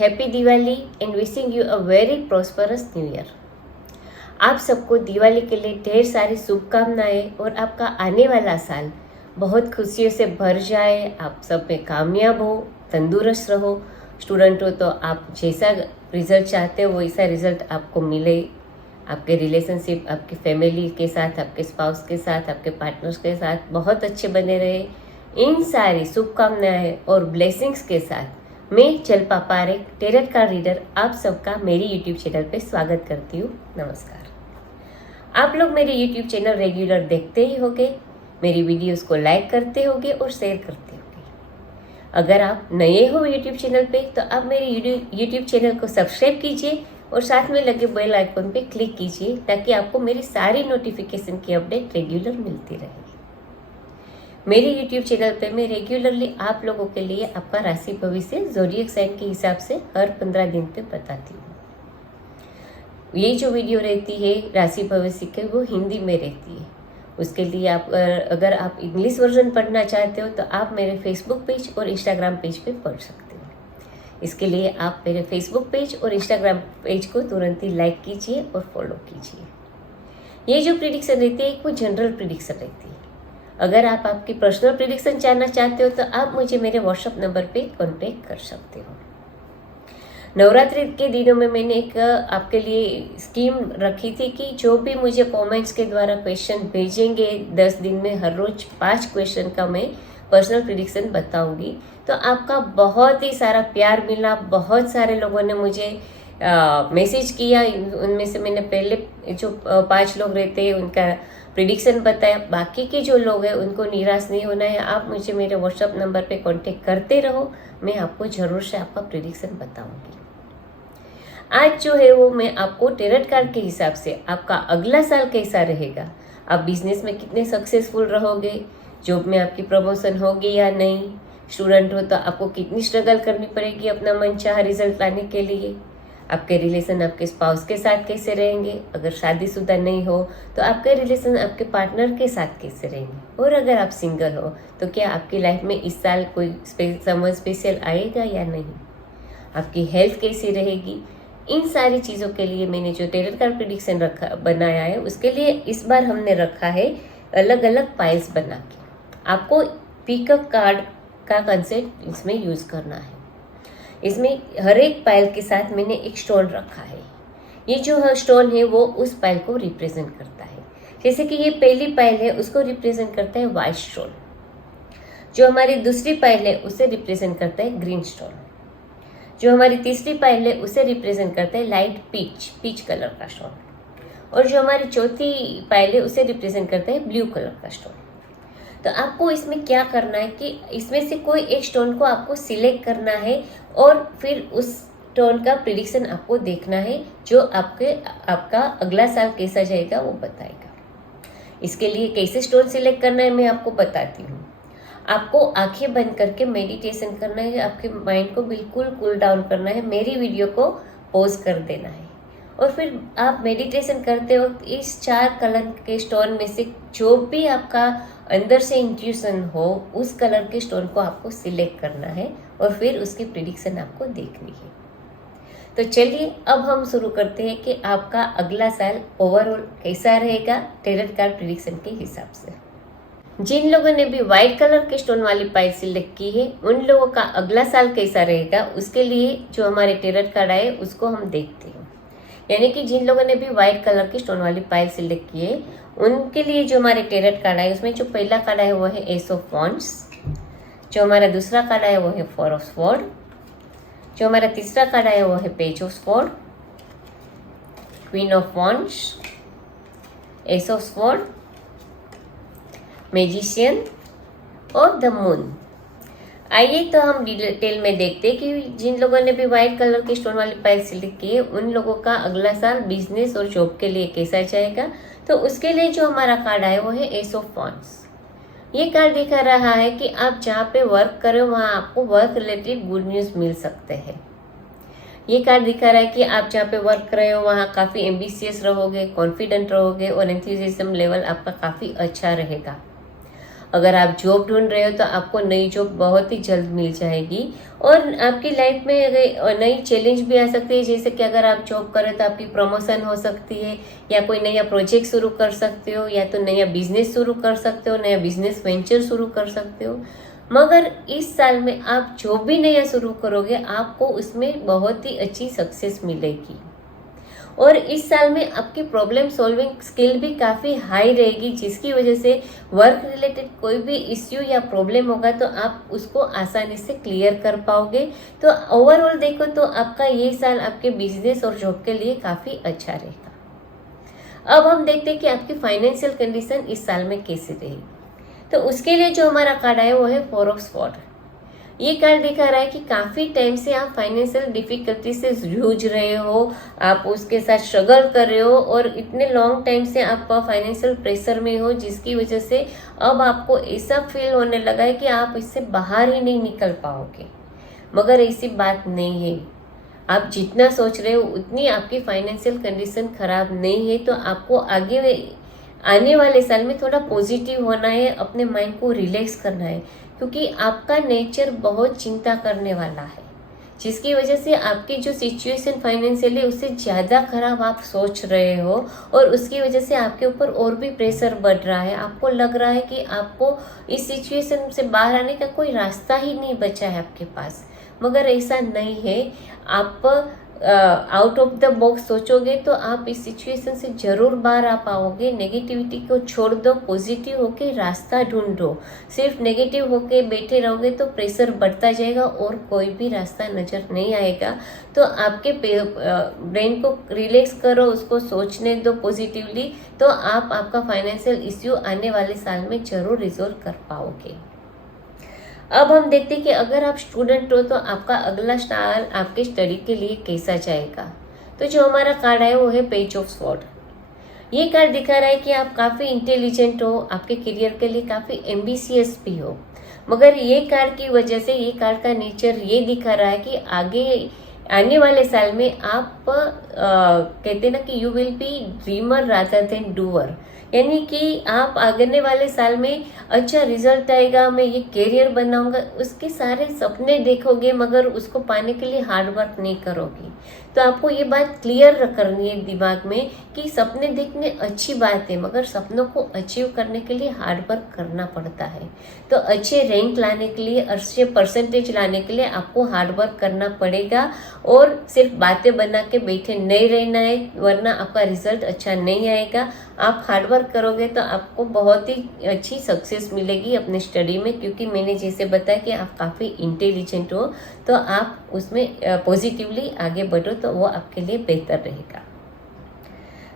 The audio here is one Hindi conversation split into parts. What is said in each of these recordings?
Happy Diwali and wishing you a very prosperous new year. आप सबको दिवाली के लिए ढेर सारी शुभकामनाएं और आपका आने वाला साल बहुत खुशियों से भर जाए। आप सब में कामयाब हो, तंदुरुस्त रहो। स्टूडेंट हो तो आप जैसा रिजल्ट चाहते हो वैसा रिजल्ट आपको मिले। आपके रिलेशनशिप आपकी फैमिली के साथ, आपके स्पाउस के साथ, आपके पार्टनर्स के साथ बहुत अच्छे बने रहे। इन सारी शुभकामनाएं और ब्लेसिंग्स के साथ मैं चल्पा पारेख, टैरोट कार्ड रीडर, आप सबका मेरी यूट्यूब चैनल पे स्वागत करती हूँ। नमस्कार। आप लोग मेरे यूट्यूब चैनल रेगुलर देखते ही होंगे, मेरी वीडियोस को लाइक करते होंगे और शेयर करते होंगे। अगर आप नए हो यूट्यूब चैनल पे तो आप मेरे यूट्यूब चैनल को सब्सक्राइब कीजिए और साथ में लगे बेल आइकन पे क्लिक कीजिए ताकि आपको मेरी सारी नोटिफिकेशन की अपडेट रेगुलर मिलती रहे। मेरे यूट्यूब चैनल पे मैं रेगुलरली आप लोगों के लिए आपका राशि भविष्य ज़ोडिएक साइन के हिसाब से हर 15 दिन पे बताती हूँ। ये जो वीडियो रहती है राशि भविष्य के, वो हिंदी में रहती है। उसके लिए आप अगर आप इंग्लिश वर्जन पढ़ना चाहते हो तो आप मेरे फेसबुक पेज और इंस्टाग्राम पेज पे पढ़ सकते हो। इसके लिए आप मेरे फेसबुक पेज और इंस्टाग्राम पेज को तुरंत ही लाइक कीजिए और फॉलो कीजिए। ये जो प्रिडिक्शन रहती है वो जनरल प्रिडिक्शन रहती है। अगर आप आपकी पर्सनल प्रिडिक्शन जानना चाहते हो तो आप मुझे मेरे व्हाट्सएप नंबर पे कांटेक्ट कर सकते हो। नवरात्रि के दिनों में मैंने एक आपके लिए स्कीम रखी थी कि जो भी मुझे कमेंट्स के द्वारा क्वेश्चन भेजेंगे 10 दिन में हर रोज 5 क्वेश्चन का मैं पर्सनल प्रिडिक्शन बताऊंगी। तो आपका बहुत ही सारा प्यार मिला। बहुत सारे लोगों ने मुझे मैसेज किया। उनमें से मैंने पहले जो 5 लोग रहते हैं उनका प्रिडिक्शन बताया। बाकी के जो लोग हैं उनको निराश नहीं होना है। आप मुझे मेरे व्हाट्सएप नंबर पे कांटेक्ट करते रहो, मैं आपको जरूर से आपका प्रिडिक्शन बताऊंगी। आज जो है वो मैं आपको टैरोट कार्ड के हिसाब से आपका अगला साल कैसा रहेगा, आप बिजनेस में कितने सक्सेसफुल रहोगे, जॉब में आपकी प्रमोशन होगी या नहीं, स्टूडेंट हो तो आपको कितनी स्ट्रगल करनी पड़ेगी अपना मनचाहा रिजल्ट लाने के लिए, आपके रिलेशन आपके स्पाउस के साथ कैसे रहेंगे, अगर शादीशुदा नहीं हो तो आपके रिलेशन आपके पार्टनर के साथ कैसे रहेंगे, और अगर आप सिंगल हो तो क्या आपकी लाइफ में इस साल कोई समवन स्पेशल आएगा या नहीं, आपकी हेल्थ कैसी रहेगी। इन सारी चीज़ों के लिए मैंने जो टैरोट कार्ड प्रिडिक्शन बनाया है उसके लिए इस बार हमने रखा है अलग अलग पाइल्स बना के। आपको पीकॉक कार्ड का कंसेप्ट इसमें यूज करना है। इसमें हर एक पायल के साथ मैंने एक स्टोन रखा है। ये जो स्टोन है वो उस पायल को रिप्रेजेंट करता है। जैसे कि ये पहली पायल है उसको रिप्रेजेंट करता है व्हाइट स्टोन। जो हमारी दूसरी पायल है उसे रिप्रेजेंट करता है ग्रीन स्टोन। जो हमारी तीसरी पायल है उसे रिप्रेजेंट करता है लाइट पीच कलर का स्टोन। और जो हमारी चौथी पायल है उसे रिप्रेजेंट करता है ब्लू कलर का स्टोन। तो आपको इसमें क्या करना है कि इसमें से कोई एक स्टोन को आपको सिलेक्ट करना है और फिर उस स्टोन का प्रिडिक्शन आपको देखना है जो आपका अगला साल कैसा जाएगा वो बताएगा। इसके लिए कैसे स्टोन सिलेक्ट करना है मैं आपको बताती हूँ। आपको आंखें बंद करके मेडिटेशन करना है, आपके माइंड को बिल्कुल कूल डाउन करना है, मेरी वीडियो को पॉज कर देना है और फिर आप मेडिटेशन करते वक्त इस 4 कलर के स्टोन में से जो भी आपका अंदर से इंट्यूशन हो उस कलर के स्टोन को आपको सिलेक्ट करना है और फिर उसकी प्रिडिक्शन आपको देखनी है। तो चलिए अब हम शुरू करते हैं कि आपका अगला साल ओवरऑल कैसा रहेगा टैरोट कार्ड प्रिडिक्शन के हिसाब से। जिन लोगों ने भी व्हाइट कलर के स्टोन वाली पाइल सिलेक्ट की है उन लोगों का अगला साल कैसा रहेगा उसके लिए जो हमारे टैरोट कार्ड आए उसको हम देखते हैं। यानी कि जिन लोगों ने भी व्हाइट कलर की स्टोन वाली पाइल सिलेक्ट की है उनके लिए जो हमारे टैरोट कार्ड आए उसमें जो पहला कार्ड है वो है एस ऑफ वॉन्ड्स। जो हमारा दूसरा कार्ड है वो है 4 ऑफ स्वॉर्ड। जो हमारा तीसरा कार्ड है वो है page of sword, queen of wands, S of sword, magician और द मून। आइए तो हम डिटेल में देखते हैं कि जिन लोगों ने भी व्हाइट कलर की स्टोन वाली पाइल सिलेक्ट की है उन लोगों का अगला साल बिजनेस और जॉब के लिए कैसा जाएगा। तो उसके लिए जो हमारा कार्ड आया वो है एस ऑफ वॉन्ड्स। ये कार्ड दिखा रहा है कि आप जहाँ पे वर्क करें वहाँ आपको वर्क रिलेटेड गुड न्यूज़ मिल सकते हैं। ये कार्ड दिखा रहा है कि आप जहाँ पे वर्क कर रहे हो वहाँ काफ़ी एम्बिशियस रहोगे, कॉन्फिडेंट रहोगे और एंथुसियाज्म लेवल आपका काफ़ी अच्छा रहेगा। अगर आप जॉब ढूंढ रहे हो तो आपको नई जॉब बहुत ही जल्द मिल जाएगी। और आपकी लाइफ में अगर नई चैलेंज भी आ सकती है, जैसे कि अगर आप जॉब करें तो आपकी प्रमोशन हो सकती है, या कोई नया प्रोजेक्ट शुरू कर सकते हो, या तो नया बिजनेस शुरू कर सकते हो, नया बिजनेस वेंचर शुरू कर सकते हो। मगर इस साल में आप जो भी नया शुरू करोगे आपको उसमें बहुत ही अच्छी सक्सेस मिलेगी। और इस साल में आपकी प्रॉब्लम सॉल्विंग स्किल भी काफ़ी हाई रहेगी, जिसकी वजह से वर्क रिलेटेड कोई भी इश्यू या प्रॉब्लम होगा तो आप उसको आसानी से क्लियर कर पाओगे। तो ओवरऑल देखो तो आपका ये साल आपके बिजनेस और जॉब के लिए काफ़ी अच्छा रहेगा। अब हम देखते हैं कि आपकी फाइनेंशियल कंडीशन इस साल में कैसी रहेगी। तो उसके लिए जो हमारा कार्ड है वो है 4 ऑफ स्वॉर्ड। ये कार्ड दिखा रहा है कि काफ़ी टाइम से आप फाइनेंशियल डिफिकल्टी से जूझ रहे हो, आप उसके साथ स्ट्रगल कर रहे हो, और इतने लॉन्ग टाइम से आप फाइनेंशियल प्रेशर में हो, जिसकी वजह से अब आपको ऐसा फील होने लगा है कि आप इससे बाहर ही नहीं निकल पाओगे। मगर ऐसी बात नहीं है, आप जितना सोच रहे हो उतनी आपकी फाइनेंशियल कंडीशन खराब नहीं है। तो आपको आगे आने वाले साल में थोड़ा पॉजिटिव होना है, अपने माइंड को रिलैक्स करना है, क्योंकि आपका नेचर बहुत चिंता करने वाला है, जिसकी वजह से आपकी जो सिचुएशन फाइनेंशियल है उससे ज़्यादा खराब आप सोच रहे हो, और उसकी वजह से आपके ऊपर और भी प्रेशर बढ़ रहा है। आपको लग रहा है कि आपको इस सिचुएशन से बाहर आने का कोई रास्ता ही नहीं बचा है आपके पास। मगर ऐसा नहीं है, आप आउट ऑफ द बॉक्स सोचोगे तो आप इस सिचुएशन से जरूर बाहर आ पाओगे। नेगेटिविटी को छोड़ दो, पॉजिटिव होके रास्ता ढूंढो। सिर्फ नेगेटिव होके बैठे रहोगे तो प्रेशर बढ़ता जाएगा और कोई भी रास्ता नजर नहीं आएगा। तो आपके ब्रेन को रिलैक्स करो, उसको सोचने दो पॉजिटिवली, तो आप आपका फाइनेंशियल इश्यू आने वाले साल में जरूर रिजोल्व कर पाओगे। अब हम देखते हैं कि अगर आप स्टूडेंट हो तो आपका अगला साल आपके स्टडी के लिए कैसा जाएगा। तो जो हमारा कार्ड है वो है पेज ऑफ स्वॉर्ड। ये कार्ड दिखा रहा है कि आप काफ़ी इंटेलिजेंट हो, आपके करियर के लिए काफ़ी एम्बिशियस भी हो। मगर ये कार्ड की वजह से, ये कार्ड का नेचर ये दिखा रहा है कि आगे आने वाले साल में आप कहते हैं ना कि you will be dreamer rather than doer, यानी कि आप आगने वाले साल में अच्छा रिजल्ट आएगा, मैं ये करियर बनाऊंगा, उसके सारे सपने देखोगे, मगर उसको पाने के लिए हार्ड वर्क नहीं करोगे। तो आपको ये बात क्लियर करनी है दिमाग में कि सपने देखने अच्छी बात है, मगर सपनों को अचीव करने के लिए हार्ड वर्क करना पड़ता है। तो अच्छे रैंक लाने के लिए, अच्छे परसेंटेज लाने के लिए आपको हार्ड वर्क करना पड़ेगा, और सिर्फ बातें बना के बैठे नहीं रहना है, वरना आपका रिजल्ट अच्छा नहीं आएगा। आप हार्ड वर्क करोगे तो आपको बहुत ही अच्छी सक्सेस मिलेगी अपने स्टडी में, क्योंकि मैंने जैसे बताया कि आप काफ़ी इंटेलिजेंट हो, तो आप उसमें पॉजिटिवली आगे बढ़ो तो वो आपके लिए बेहतर रहेगा।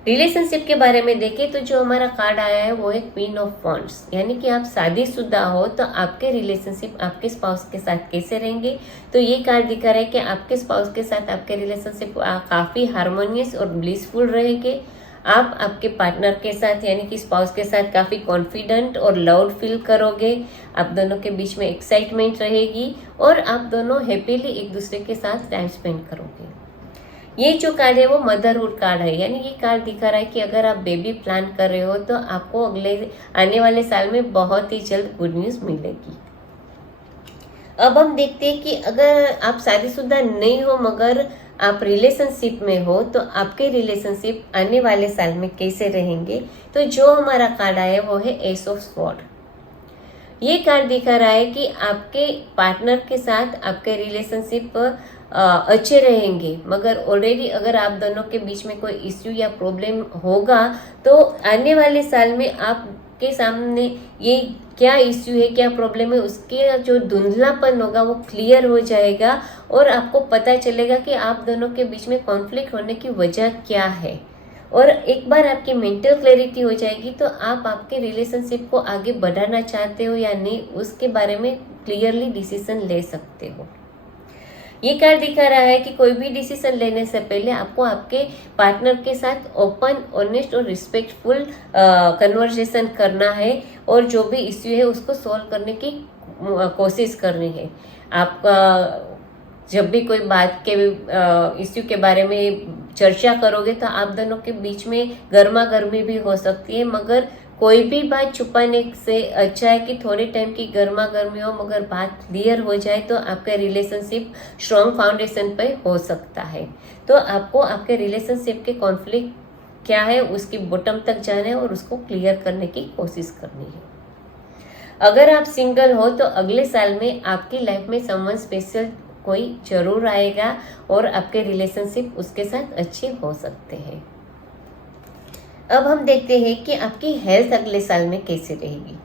रिलेशनशिप के बारे में देखें तो जो हमारा कार्ड आया है वो है क्वीन ऑफ वॉन्ड्स, यानी कि आप शादीशुदा हो तो आपके रिलेशनशिप आपके स्पाउस के साथ कैसे रहेंगे। तो ये कार्ड दिखा रहा है कि आपके स्पाउस के साथ आपके रिलेशनशिप काफ़ी हार्मोनियस और ब्लिसफुल रहेंगे। आप आपके पार्टनर के साथ यानी कि स्पाउस के साथ काफ़ी कॉन्फिडेंट और लाउड फील करोगे। आप दोनों के बीच में एक्साइटमेंट रहेगी, और आप दोनों हैप्पीली एक दूसरे के साथ टाइम स्पेंड करोगे। ये जो कार्ड है वो मदरहुड कार्ड है, यानी ये कार्ड दिखा रहा है कि अगर आप बेबी प्लान कर रहे हो तो आपको अगले आने वाले साल में बहुत ही जल्द गुड न्यूज़ मिलेगी। अब हम देखते हैं कि अगर आप शादीशुदा नहीं हो मगर आप रिलेशनशिप में हो तो आपके रिलेशनशिप आने वाले साल में कैसे रहेंगे। तो जो हमारा कार्ड आया वो है एस ऑफ स्वॉर्ड। ये कार्ड दिखा रहा है कि आपके पार्टनर के साथ आपके रिलेशनशिप अच्छे रहेंगे, मगर ऑलरेडी अगर आप दोनों के बीच में कोई इश्यू या प्रॉब्लम होगा तो आने वाले साल में आपके सामने ये क्या इश्यू है, क्या प्रॉब्लम है, उसके जो धुंधलापन होगा वो क्लियर हो जाएगा, और आपको पता चलेगा कि आप दोनों के बीच में कॉन्फ्लिक्ट होने की वजह क्या है। और एक बार आपकी मेंटल क्लैरिटी हो जाएगी तो आप आपके रिलेशनशिप को आगे बढ़ाना चाहते हो या नहीं, उसके बारे में क्लियरली डिसीजन ले सकते हो। ये कार्ड दिखा रहा है कि कोई भी डिसीजन लेने से पहले आपको आपके पार्टनर के साथ ओपन, ऑनेस्ट और रिस्पेक्टफुल कन्वर्सेशन करना है, और जो भी इश्यू है उसको सॉल्व करने की कोशिश करनी है। आपका जब भी कोई बात के इश्यू के बारे में चर्चा करोगे तो आप दोनों के बीच में गर्मा गर्मी भी हो सकती है, मगर कोई भी बात छुपाने से अच्छा है कि थोड़े टाइम की गर्मा गर्मी हो मगर बात क्लियर हो जाए तो आपका रिलेशनशिप स्ट्रॉन्ग फाउंडेशन पे हो सकता है। तो आपको आपके रिलेशनशिप के कॉन्फ्लिक्ट क्या है उसकी बॉटम तक जाना है और उसको क्लियर करने की कोशिश करनी है। अगर आप सिंगल हो तो अगले साल में आपकी लाइफ में समवन स्पेशल कोई जरूर आएगा और आपके रिलेशनशिप उसके साथ अच्छे हो सकते हैं। अब हम देखते हैं कि आपकी हेल्थ अगले साल में कैसे रहेगी।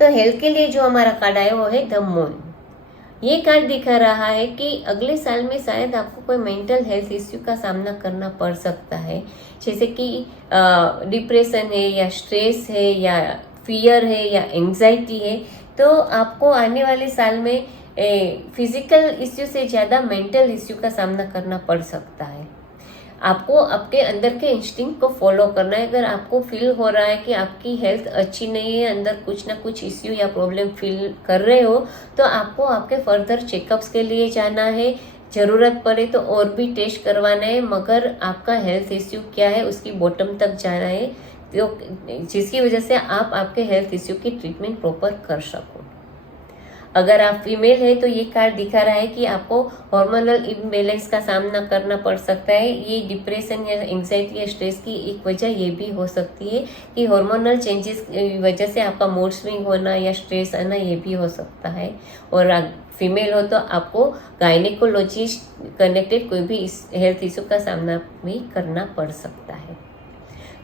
तो हेल्थ के लिए जो हमारा कार्ड आया वो है द मून। ये कार्ड दिखा रहा है कि अगले साल में शायद आपको कोई मेंटल हेल्थ इश्यू का सामना करना पड़ सकता है, जैसे कि डिप्रेशन है या स्ट्रेस है या फियर है या एंजाइटी है। तो आपको आने वाले साल में फिजिकल इश्यू से ज़्यादा मेंटल इश्यू का सामना करना पड़ सकता है। आपको आपके अंदर के इंस्टिंक्ट को फॉलो करना है। अगर आपको फील हो रहा है कि आपकी हेल्थ अच्छी नहीं है, अंदर कुछ ना कुछ इश्यू या प्रॉब्लम फील कर रहे हो, तो आपको आपके फर्दर चेकअप्स के लिए जाना है। ज़रूरत पड़े तो और भी टेस्ट करवाना है, मगर आपका हेल्थ इश्यू क्या है उसकी बॉटम तक जाना है, तो जिसकी वजह से आप आपके हेल्थ इश्यू की ट्रीटमेंट प्रॉपर कर सको। अगर आप फीमेल है तो ये कार्ड दिखा रहा है कि आपको हार्मोनल इम्बैलेंस का सामना करना पड़ सकता है। ये डिप्रेशन या एंजाइटी या स्ट्रेस की एक वजह ये भी हो सकती है कि हार्मोनल चेंजेस की वजह से आपका मूड स्विंग होना या स्ट्रेस आना ये भी हो सकता है। और फीमेल हो तो आपको गायनेकोलॉजिस्ट कनेक्टेड कोई भी हेल्थ इशू का सामना भी करना पड़ सकता है।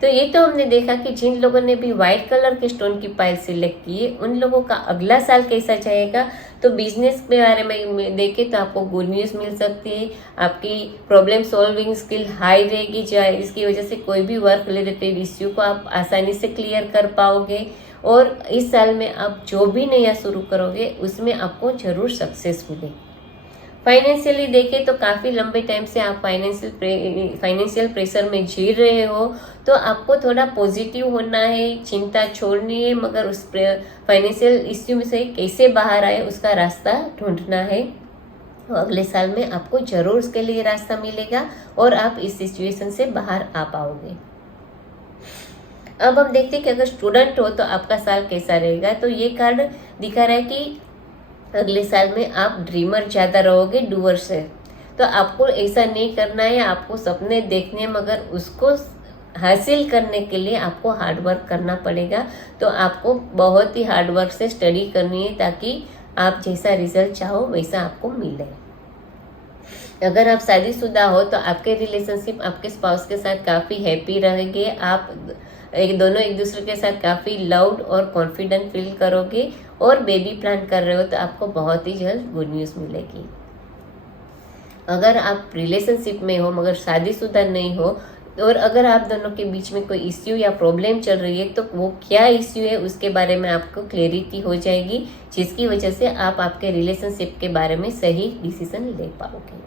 तो ये तो हमने देखा कि जिन लोगों ने भी व्हाइट कलर के स्टोन की पाइल सिलेक्ट की है उन लोगों का अगला साल कैसा जाएगा। तो बिजनेस के बारे में देखें तो आपको गुड न्यूज़ मिल सकती है। आपकी प्रॉब्लम सॉल्विंग स्किल हाई रहेगी, इसकी वजह से कोई भी वर्क रिलेटेड इश्यू को आप आसानी से क्लियर कर पाओगे। और इस साल में आप जो भी नया शुरू करोगे उसमें आपको जरूर सक्सेस मिलेगी। फाइनेंशियली देखें तो काफ़ी लंबे टाइम से आप फाइनेंशियल प्रेशर में जी रहे हो, तो आपको थोड़ा पॉजिटिव होना है, चिंता छोड़नी है, मगर उस फाइनेंशियल इश्यू में से कैसे बाहर आए उसका रास्ता ढूंढना है। तो अगले साल में आपको जरूर उसके लिए रास्ता मिलेगा और आप इस सिचुएशन से बाहर आ पाओगे। अब हम देखते हैं कि अगर स्टूडेंट हो तो आपका साल कैसा रहेगा। तो ये कार्ड दिखा रहा है कि अगले साल में आप ड्रीमर ज़्यादा रहोगे डूअर से। तो आपको ऐसा नहीं करना है, आपको सपने देखने हैं, मगर उसको हासिल करने के लिए आपको हार्डवर्क करना पड़ेगा। तो आपको बहुत ही हार्डवर्क से स्टडी करनी है ताकि आप जैसा रिजल्ट चाहो वैसा आपको मिले। अगर आप शादीशुदा हो तो आपके रिलेशनशिप आपके स्पाउस के साथ काफ़ी हैप्पी रहेंगे। आप दोनों एक दूसरे के साथ काफ़ी लाउड और कॉन्फिडेंट फील करोगे। और बेबी प्लान कर रहे हो तो आपको बहुत ही जल्द गुड न्यूज़ मिलेगी। अगर आप रिलेशनशिप में हो मगर शादीशुदा नहीं हो, और अगर आप दोनों के बीच में कोई इश्यू या प्रॉब्लम चल रही है तो वो क्या इश्यू है उसके बारे में आपको क्लैरिटी हो जाएगी, जिसकी वजह से आप आपके रिलेशनशिप के बारे में सही डिसीजन ले पाओगे।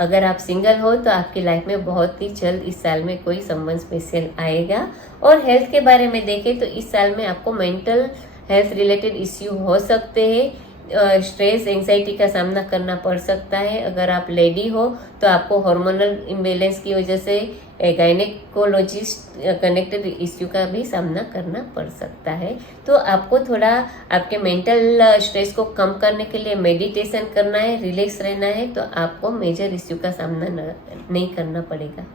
अगर आप सिंगल हो तो आपकी लाइफ में बहुत ही जल्द इस साल में कोई संबंध स्पेशल आएगा। और हेल्थ के बारे में देखें तो इस साल में आपको मेंटल हेल्थ रिलेटेड इश्यू हो सकते हैं, स्ट्रेस एंजाइटी का सामना करना पड़ सकता है। अगर आप लेडी हो तो आपको हार्मोनल इम्बैलेंस की वजह से गायनेकोलॉजिस्ट कनेक्टेड इश्यू का भी सामना करना पड़ सकता है। तो आपको थोड़ा आपके मेंटल स्ट्रेस को कम करने के लिए मेडिटेशन करना है, रिलैक्स रहना है, तो आपको मेजर इश्यू का सामना नहीं करना पड़ेगा।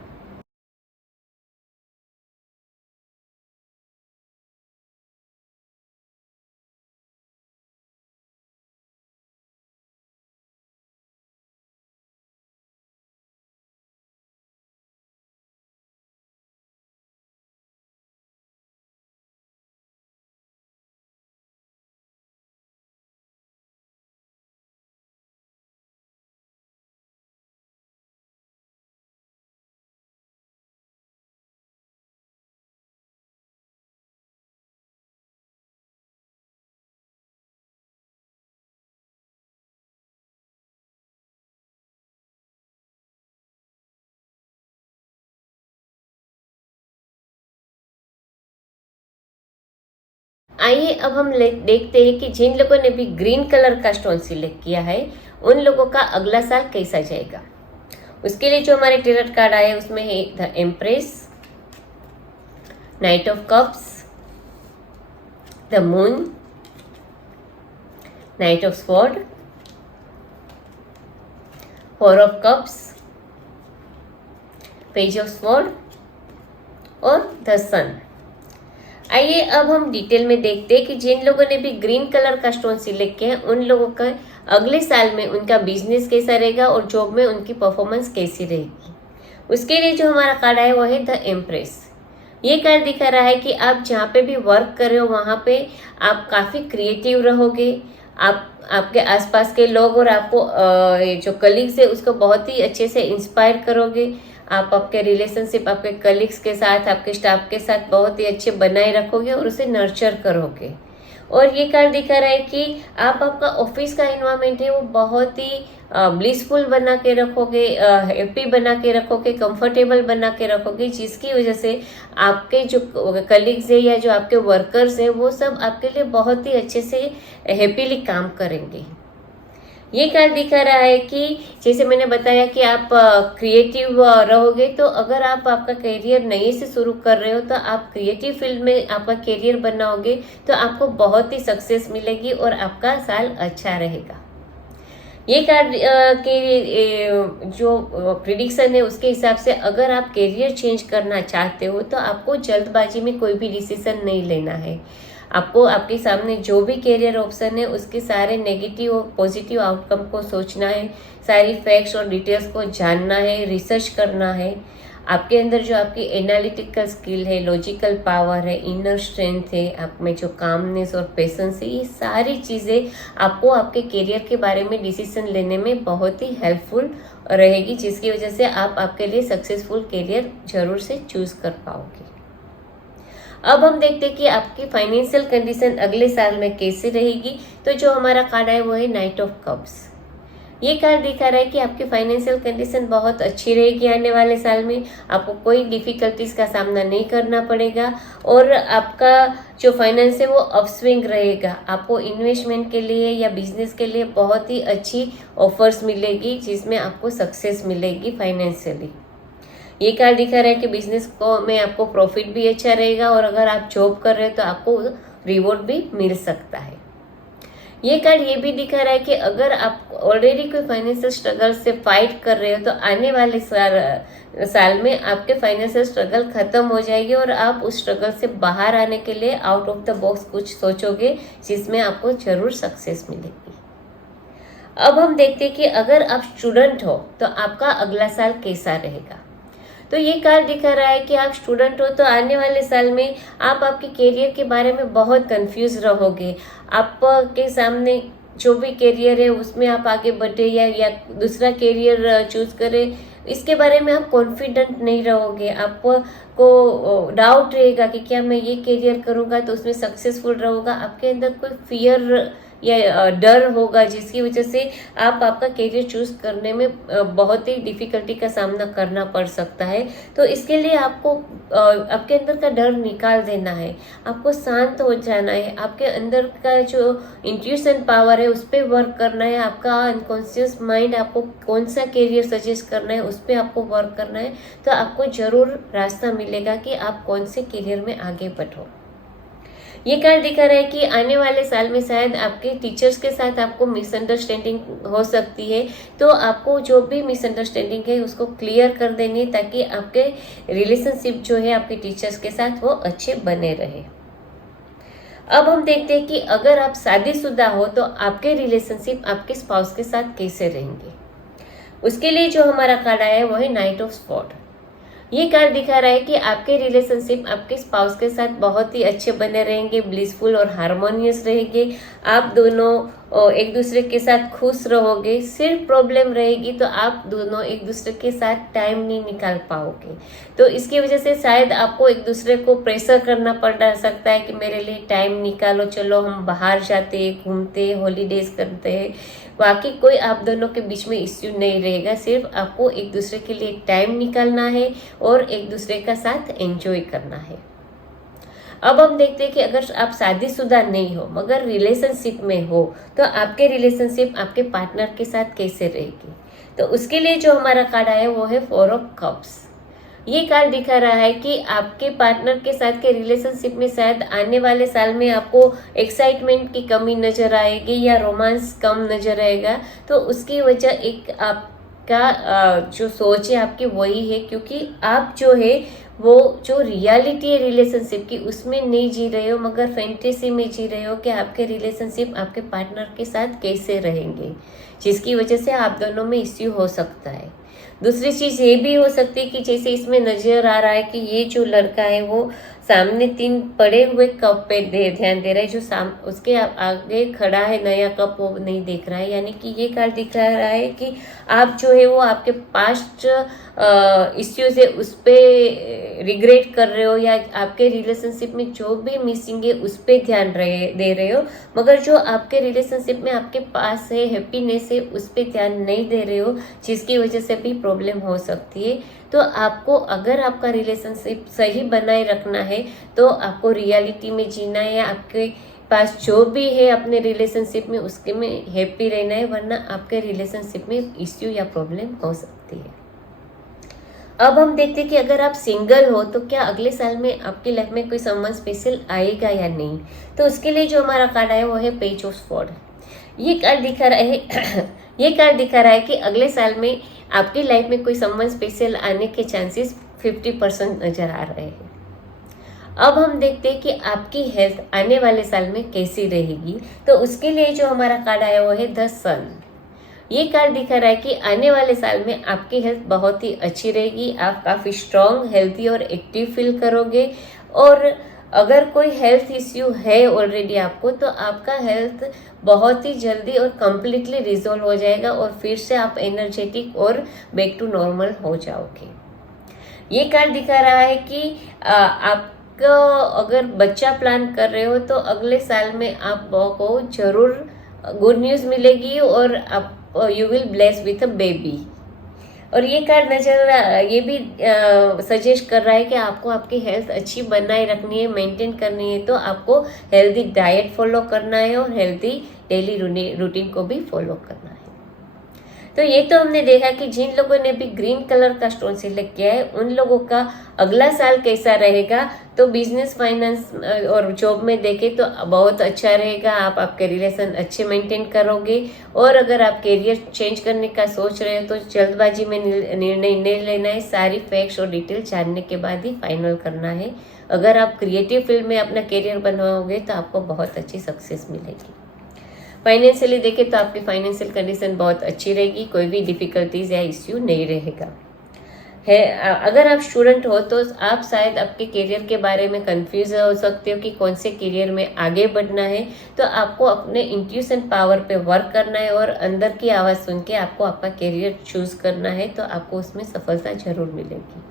आइए अब हम देखते हैं कि जिन लोगों ने भी ग्रीन कलर का स्टोन सिलेक्ट किया है उन लोगों का अगला साल कैसा जाएगा। उसके लिए जो हमारे टेरट कार्ड आए उसमें है the empress, night of cups, the moon, night of sword, four of cups, page of sword और द सन। आइए अब हम डिटेल में देखते हैं कि जिन लोगों ने भी ग्रीन कलर का स्टोन सिलेक्ट किया है उन लोगों का अगले साल में उनका बिजनेस कैसा रहेगा और जॉब में उनकी परफॉर्मेंस कैसी रहेगी। उसके लिए जो हमारा कार्ड है वो है द एम्प्रेस। ये कार्ड दिखा रहा है कि आप जहाँ पे भी वर्क कर रहे हो वहाँ पे आप काफ़ी क्रिएटिव रहोगे। आप आपके आसपास के लोग और आपको जो कलीग्स है उसको बहुत ही अच्छे से इंस्पायर करोगे। आप आपके रिलेशनशिप आपके कलीग्स के साथ, आपके स्टाफ के साथ बहुत ही अच्छे बनाए रखोगे और उसे नर्चर करोगे। और ये कार्ड दिखा रहा है कि आप आपका ऑफिस का इन्वायरमेंट है वो बहुत ही ब्लिसफुल बना के रखोगे, हैप्पी बना के रखोगे, कंफर्टेबल बना के रखोगे, जिसकी वजह से आपके जो कलीग्स है या जो आपके वर्कर्स है वो सब आपके लिए बहुत ही अच्छे से हैप्पीली काम करेंगे। ये कार्ड दिखा रहा है कि जैसे मैंने बताया कि आप क्रिएटिव रहोगे, तो अगर आप आपका करियर नए से शुरू कर रहे हो तो आप क्रिएटिव फील्ड में आपका करियर बनाओगे तो आपको बहुत ही सक्सेस मिलेगी और आपका साल अच्छा रहेगा। ये कार्ड के जो प्रिडिक्शन है उसके हिसाब से अगर आप करियर चेंज करना चाहते हो तो आपको जल्दबाजी में कोई भी डिसीजन नहीं लेना है। आपको आपके सामने जो भी करियर ऑप्शन है उसके सारे नेगेटिव और पॉजिटिव आउटकम को सोचना है, सारी फैक्ट्स और डिटेल्स को जानना है, रिसर्च करना है। आपके अंदर जो आपकी एनालिटिकल स्किल है, लॉजिकल पावर है, इनर स्ट्रेंथ है, आप में जो कामनेस और पेशेंस है, ये सारी चीज़ें आपको आपके करियर के बारे में डिसीजन लेने में बहुत ही हेल्पफुल रहेगी, जिसकी वजह से आप आपके लिए सक्सेसफुल करियर जरूर से चूज कर पाओगे। अब हम देखते हैं कि आपकी फाइनेंशियल कंडीशन अगले साल में कैसे रहेगी। तो जो हमारा कार्ड है वो है नाइट ऑफ कप्स। ये कार्ड दिखा रहा है कि आपकी फाइनेंशियल कंडीशन बहुत अच्छी रहेगी आने वाले साल में। आपको कोई डिफिकल्टीज का सामना नहीं करना पड़ेगा और आपका जो फाइनेंस है वो अपस्विंग रहेगा। आपको इन्वेस्टमेंट के लिए या बिजनेस के लिए बहुत ही अच्छी ऑफर्स मिलेगी, जिसमें आपको सक्सेस मिलेगी फाइनेंशियली। ये कार्ड दिखा रहा है कि बिजनेस को में आपको प्रॉफिट भी अच्छा रहेगा और अगर आप जॉब कर रहे हो तो आपको रिवॉर्ड भी मिल सकता है। ये कार्ड ये भी दिखा रहा है कि अगर आप ऑलरेडी कोई फाइनेंशियल स्ट्रगल से फाइट कर रहे हो तो आने वाले साल में आपके फाइनेंशियल स्ट्रगल खत्म हो जाएगी और आप उस स्ट्रगल से बाहर आने के लिए आउट ऑफ द बॉक्स कुछ सोचोगे, जिसमें आपको जरूर सक्सेस मिलेगी। अब हम देखते हैं कि अगर आप स्टूडेंट हो तो आपका अगला साल कैसा रहेगा। तो ये कार्ड दिखा रहा है कि आप स्टूडेंट हो तो आने वाले साल में आप आपके करियर के बारे में बहुत कंफ्यूज रहोगे। आपके सामने जो भी करियर है उसमें आप आगे बढ़े या दूसरा करियर चूज करें, इसके बारे में आप कॉन्फिडेंट नहीं रहोगे। आपको डाउट रहेगा कि क्या मैं ये करियर करूँगा तो उसमें सक्सेसफुल रहूँगा। आपके अंदर कोई फियर या डर होगा, जिसकी वजह से आप आपका करियर चूज करने में बहुत ही डिफिकल्टी का सामना करना पड़ सकता है। तो इसके लिए आपको आपके अंदर का डर निकाल देना है, आपको शांत हो जाना है, आपके अंदर का जो इंट्यूशन पावर है उस पर वर्क करना है। आपका अनकॉन्शियस माइंड आपको कौन सा करियर सजेस्ट करना है उस पर आपको वर्क करना है, तो आपको जरूर रास्ता मिलेगा कि आप कौन से करियर में आगे बढ़ो। ये कार्ड दिखा रहा है कि आने वाले साल में शायद आपके टीचर्स के साथ आपको मिसअंडरस्टैंडिंग हो सकती है, तो आपको जो भी मिसअंडरस्टैंडिंग है उसको क्लियर कर देंगे ताकि आपके रिलेशनशिप जो है आपके टीचर्स के साथ वो अच्छे बने रहे। अब हम देखते हैं कि अगर आप शादीशुदा हो तो आपके रिलेशनशिप आपके स्पाउस के साथ कैसे रहेंगे। उसके लिए जो हमारा कार्ड आया है वो है नाइट ऑफ स्वॉर्ड। ये कार्ड दिखा रहा है कि आपके रिलेशनशिप आपके स्पाउस के साथ बहुत ही अच्छे बने रहेंगे, ब्लिसफुल और हार्मोनियस रहेंगे। आप दोनों एक दूसरे के साथ खुश रहोगे। सिर्फ प्रॉब्लम रहेगी तो आप दोनों एक दूसरे के साथ टाइम नहीं निकाल पाओगे, तो इसकी वजह से शायद आपको एक दूसरे को प्रेशर करना पड़ सकता है कि मेरे लिए टाइम निकालो, चलो हम बाहर जाते हैं, घूमते, हॉलीडेज करते हैं। बाकी कोई आप दोनों के बीच में इश्यू नहीं रहेगा, सिर्फ आपको एक दूसरे के लिए टाइम निकालना है और एक दूसरे का साथ एंजॉय करना है। अब हम देखते हैं कि अगर आप शादीशुदा नहीं हो मगर रिलेशनशिप में हो तो आपके रिलेशनशिप आपके पार्टनर के साथ कैसे रहेगी। तो उसके लिए जो हमारा कार्ड आया है वो है फोर ऑफ कप्स। ये कार्ड दिखा रहा है कि आपके पार्टनर के साथ के रिलेशनशिप में शायद आने वाले साल में आपको एक्साइटमेंट की कमी नजर आएगी या रोमांस कम नजर आएगा। तो उसकी वजह एक आपका जो सोच है आपकी वही है, क्योंकि आप जो है वो जो रियलिटी है रिलेशनशिप की उसमें नहीं जी रहे हो, मगर फैंटेसी में जी रहे हो कि आपके रिलेशनशिप आपके पार्टनर के साथ कैसे रहेंगे, जिसकी वजह से आप दोनों में इश्यू हो सकता है। दूसरी चीज़ ये भी हो सकती है कि जैसे इसमें नजर आ रहा है कि ये जो लड़का है वो सामने 3 पड़े हुए कप पे ध्यान दे रहा है, जो उसके आगे खड़ा है नया कप वो नहीं देख रहा है। यानी कि ये कार्ड दिखा रहा है कि आप जो है वो आपके पास्ट इश्यूज है उस पर रिग्रेट कर रहे हो, या आपके रिलेशनशिप में जो भी मिसिंग है उस पर ध्यान दे रहे हो, मगर जो आपके रिलेशनशिप में आपके पास है हैप्पीनेस है उस पर ध्यान नहीं दे रहे हो, जिसकी वजह से भी प्रॉब्लम हो सकती है। तो आपको अगर आपका रिलेशनशिप सही बनाए रखना है तो आपको रियलिटी में जीना है, आपके पास जो भी है अपने रिलेशनशिप में उसके में हैप्पी रहना है, वरना आपके रिलेशनशिप में इश्यू या प्रॉब्लम हो सकती है। अब हम देखते हैं कि अगर आप सिंगल हो तो क्या अगले साल में आपकी लाइफ में कोई समवन स्पेशल आएगा या नहीं। तो उसके लिए जो हमारा कार्ड है वो है पेज ऑफ स्वॉर्ड। ये कार्ड दिखा रहा है ये कार्ड दिखा रहा है कि अगले साल में आपकी लाइफ में कोई समवन स्पेशल आने के चांसेस 50% नजर आ रहे हैं। अब हम देखते हैं कि आपकी हेल्थ आने वाले साल में कैसी रहेगी। तो उसके लिए जो हमारा कार्ड आया वो है द सन। ये कार्ड दिखा रहा है कि आने वाले साल में आपकी हेल्थ बहुत ही अच्छी रहेगी, आप काफ़ी स्ट्रॉन्ग, हेल्थी और एक्टिव फील करोगे। और अगर कोई हेल्थ इश्यू है ऑलरेडी आपको, तो आपका हेल्थ बहुत ही जल्दी और कम्प्लीटली रिजोल्व हो जाएगा और फिर से आप एनर्जेटिक और बैक टू नॉर्मल हो जाओगे। ये कार्ड दिखा रहा है कि आपको अगर बच्चा प्लान कर रहे हो तो अगले साल में आपको जरूर गुड न्यूज़ मिलेगी और आप you will bless with a baby. और ये कार्ड ये भी सजेस्ट कर रहा है कि आपको आपकी हेल्थ अच्छी बनाए रखनी है, मेंटेन करनी है, तो आपको हेल्दी डाइट फॉलो करना है और हेल्दी डेली रूटीन को भी फॉलो करना है। तो ये तो हमने देखा कि जिन लोगों ने भी ग्रीन कलर का स्टोन सिलेक्ट किया है उन लोगों का अगला साल कैसा रहेगा। तो बिजनेस, फाइनेंस और जॉब में देखें तो बहुत अच्छा रहेगा, आप आपके रिलेशन अच्छे मेंटेन करोगे। और अगर आप करियर चेंज करने का सोच रहे हो तो जल्दबाजी में निर्णय नहीं लेना है, सारी फैक्ट्स और डिटेल जानने के बाद ही फाइनल करना है। अगर आप क्रिएटिव फील्ड में अपना करियर बनवाओगे तो आपको बहुत अच्छी सक्सेस मिलेगी। फाइनेंशियली देखें तो आपकी फाइनेंशियल कंडीशन बहुत अच्छी रहेगी, कोई भी डिफिकल्टीज या इश्यू नहीं रहेगा। है अगर आप स्टूडेंट हो तो आप शायद आपके करियर के बारे में कंफ्यूज हो सकते हो कि कौन से करियर में आगे बढ़ना है। तो आपको अपने इंट्यूशन पावर पे वर्क करना है और अंदर की आवाज़ सुन के आपको आपका करियर चूज करना है, तो आपको उसमें सफलता जरूर मिलेगी।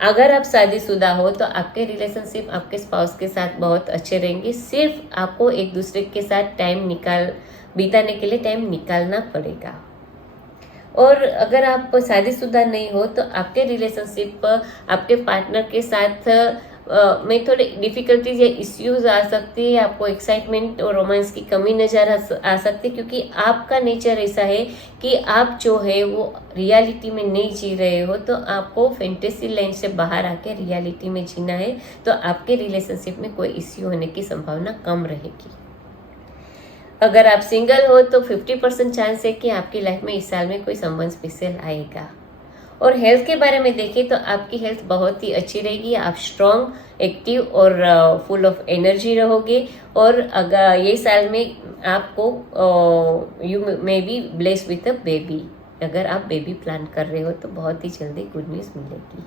अगर आप शादीशुदा हो तो आपके रिलेशनशिप आपके स्पाउस के साथ बहुत अच्छे रहेंगे, सिर्फ आपको एक दूसरे के साथ बिताने के लिए टाइम निकालना पड़ेगा। और अगर आप शादीशुदा नहीं हो तो आपके रिलेशनशिप आपके पार्टनर के साथ में थोड़ी डिफिकल्टीज या इश्यूज आ सकती है, आपको एक्साइटमेंट और रोमांस की कमी नजर आ सकती है, क्योंकि आपका नेचर ऐसा है कि आप जो है वो रियलिटी में नहीं जी रहे हो। तो आपको फैंटेसी लाइन से बाहर आके रियलिटी में जीना है, तो आपके रिलेशनशिप में कोई इश्यू होने की संभावना कम रहेगी। अगर आप सिंगल हो तो 50% चांस है कि आपकी लाइफ में इस साल में कोई संबंध स्पेशल आएगा। और हेल्थ के बारे में देखें तो आपकी हेल्थ बहुत ही अच्छी रहेगी, आप स्ट्रॉन्ग, एक्टिव और फुल ऑफ एनर्जी रहोगे। और अगर ये साल में आपको you may be bless with a baby, अगर आप बेबी प्लान कर रहे हो तो बहुत ही जल्दी गुड न्यूज़ मिलेगी।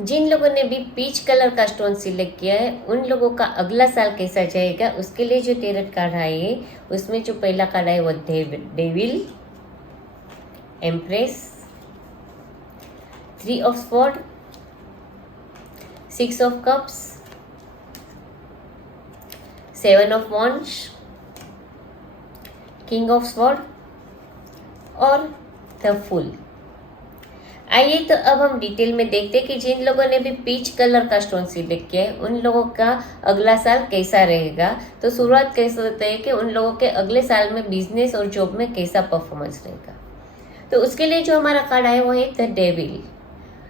जिन लोगों ने भी पीच कलर का स्टोन सिलेक्ट किया है उन लोगों का अगला साल कैसा जाएगा उसके लिए जो टेरट कार्ड आए है उसमें जो पहला कार्ड है वो devil, empress, 3 of sword, 6 of cups, 7 of wands, king of sword और द फूल। आइए तो अब हम डिटेल में देखते हैं कि जिन लोगों ने भी पीच कलर का स्टोन सिलेक्ट किया है उन लोगों का अगला साल कैसा रहेगा। तो शुरुआत कैसे होता है कि उन लोगों के अगले साल में बिजनेस और जॉब में कैसा परफॉर्मेंस रहेगा। तो उसके लिए जो हमारा कार्ड आया वो है द डेविल।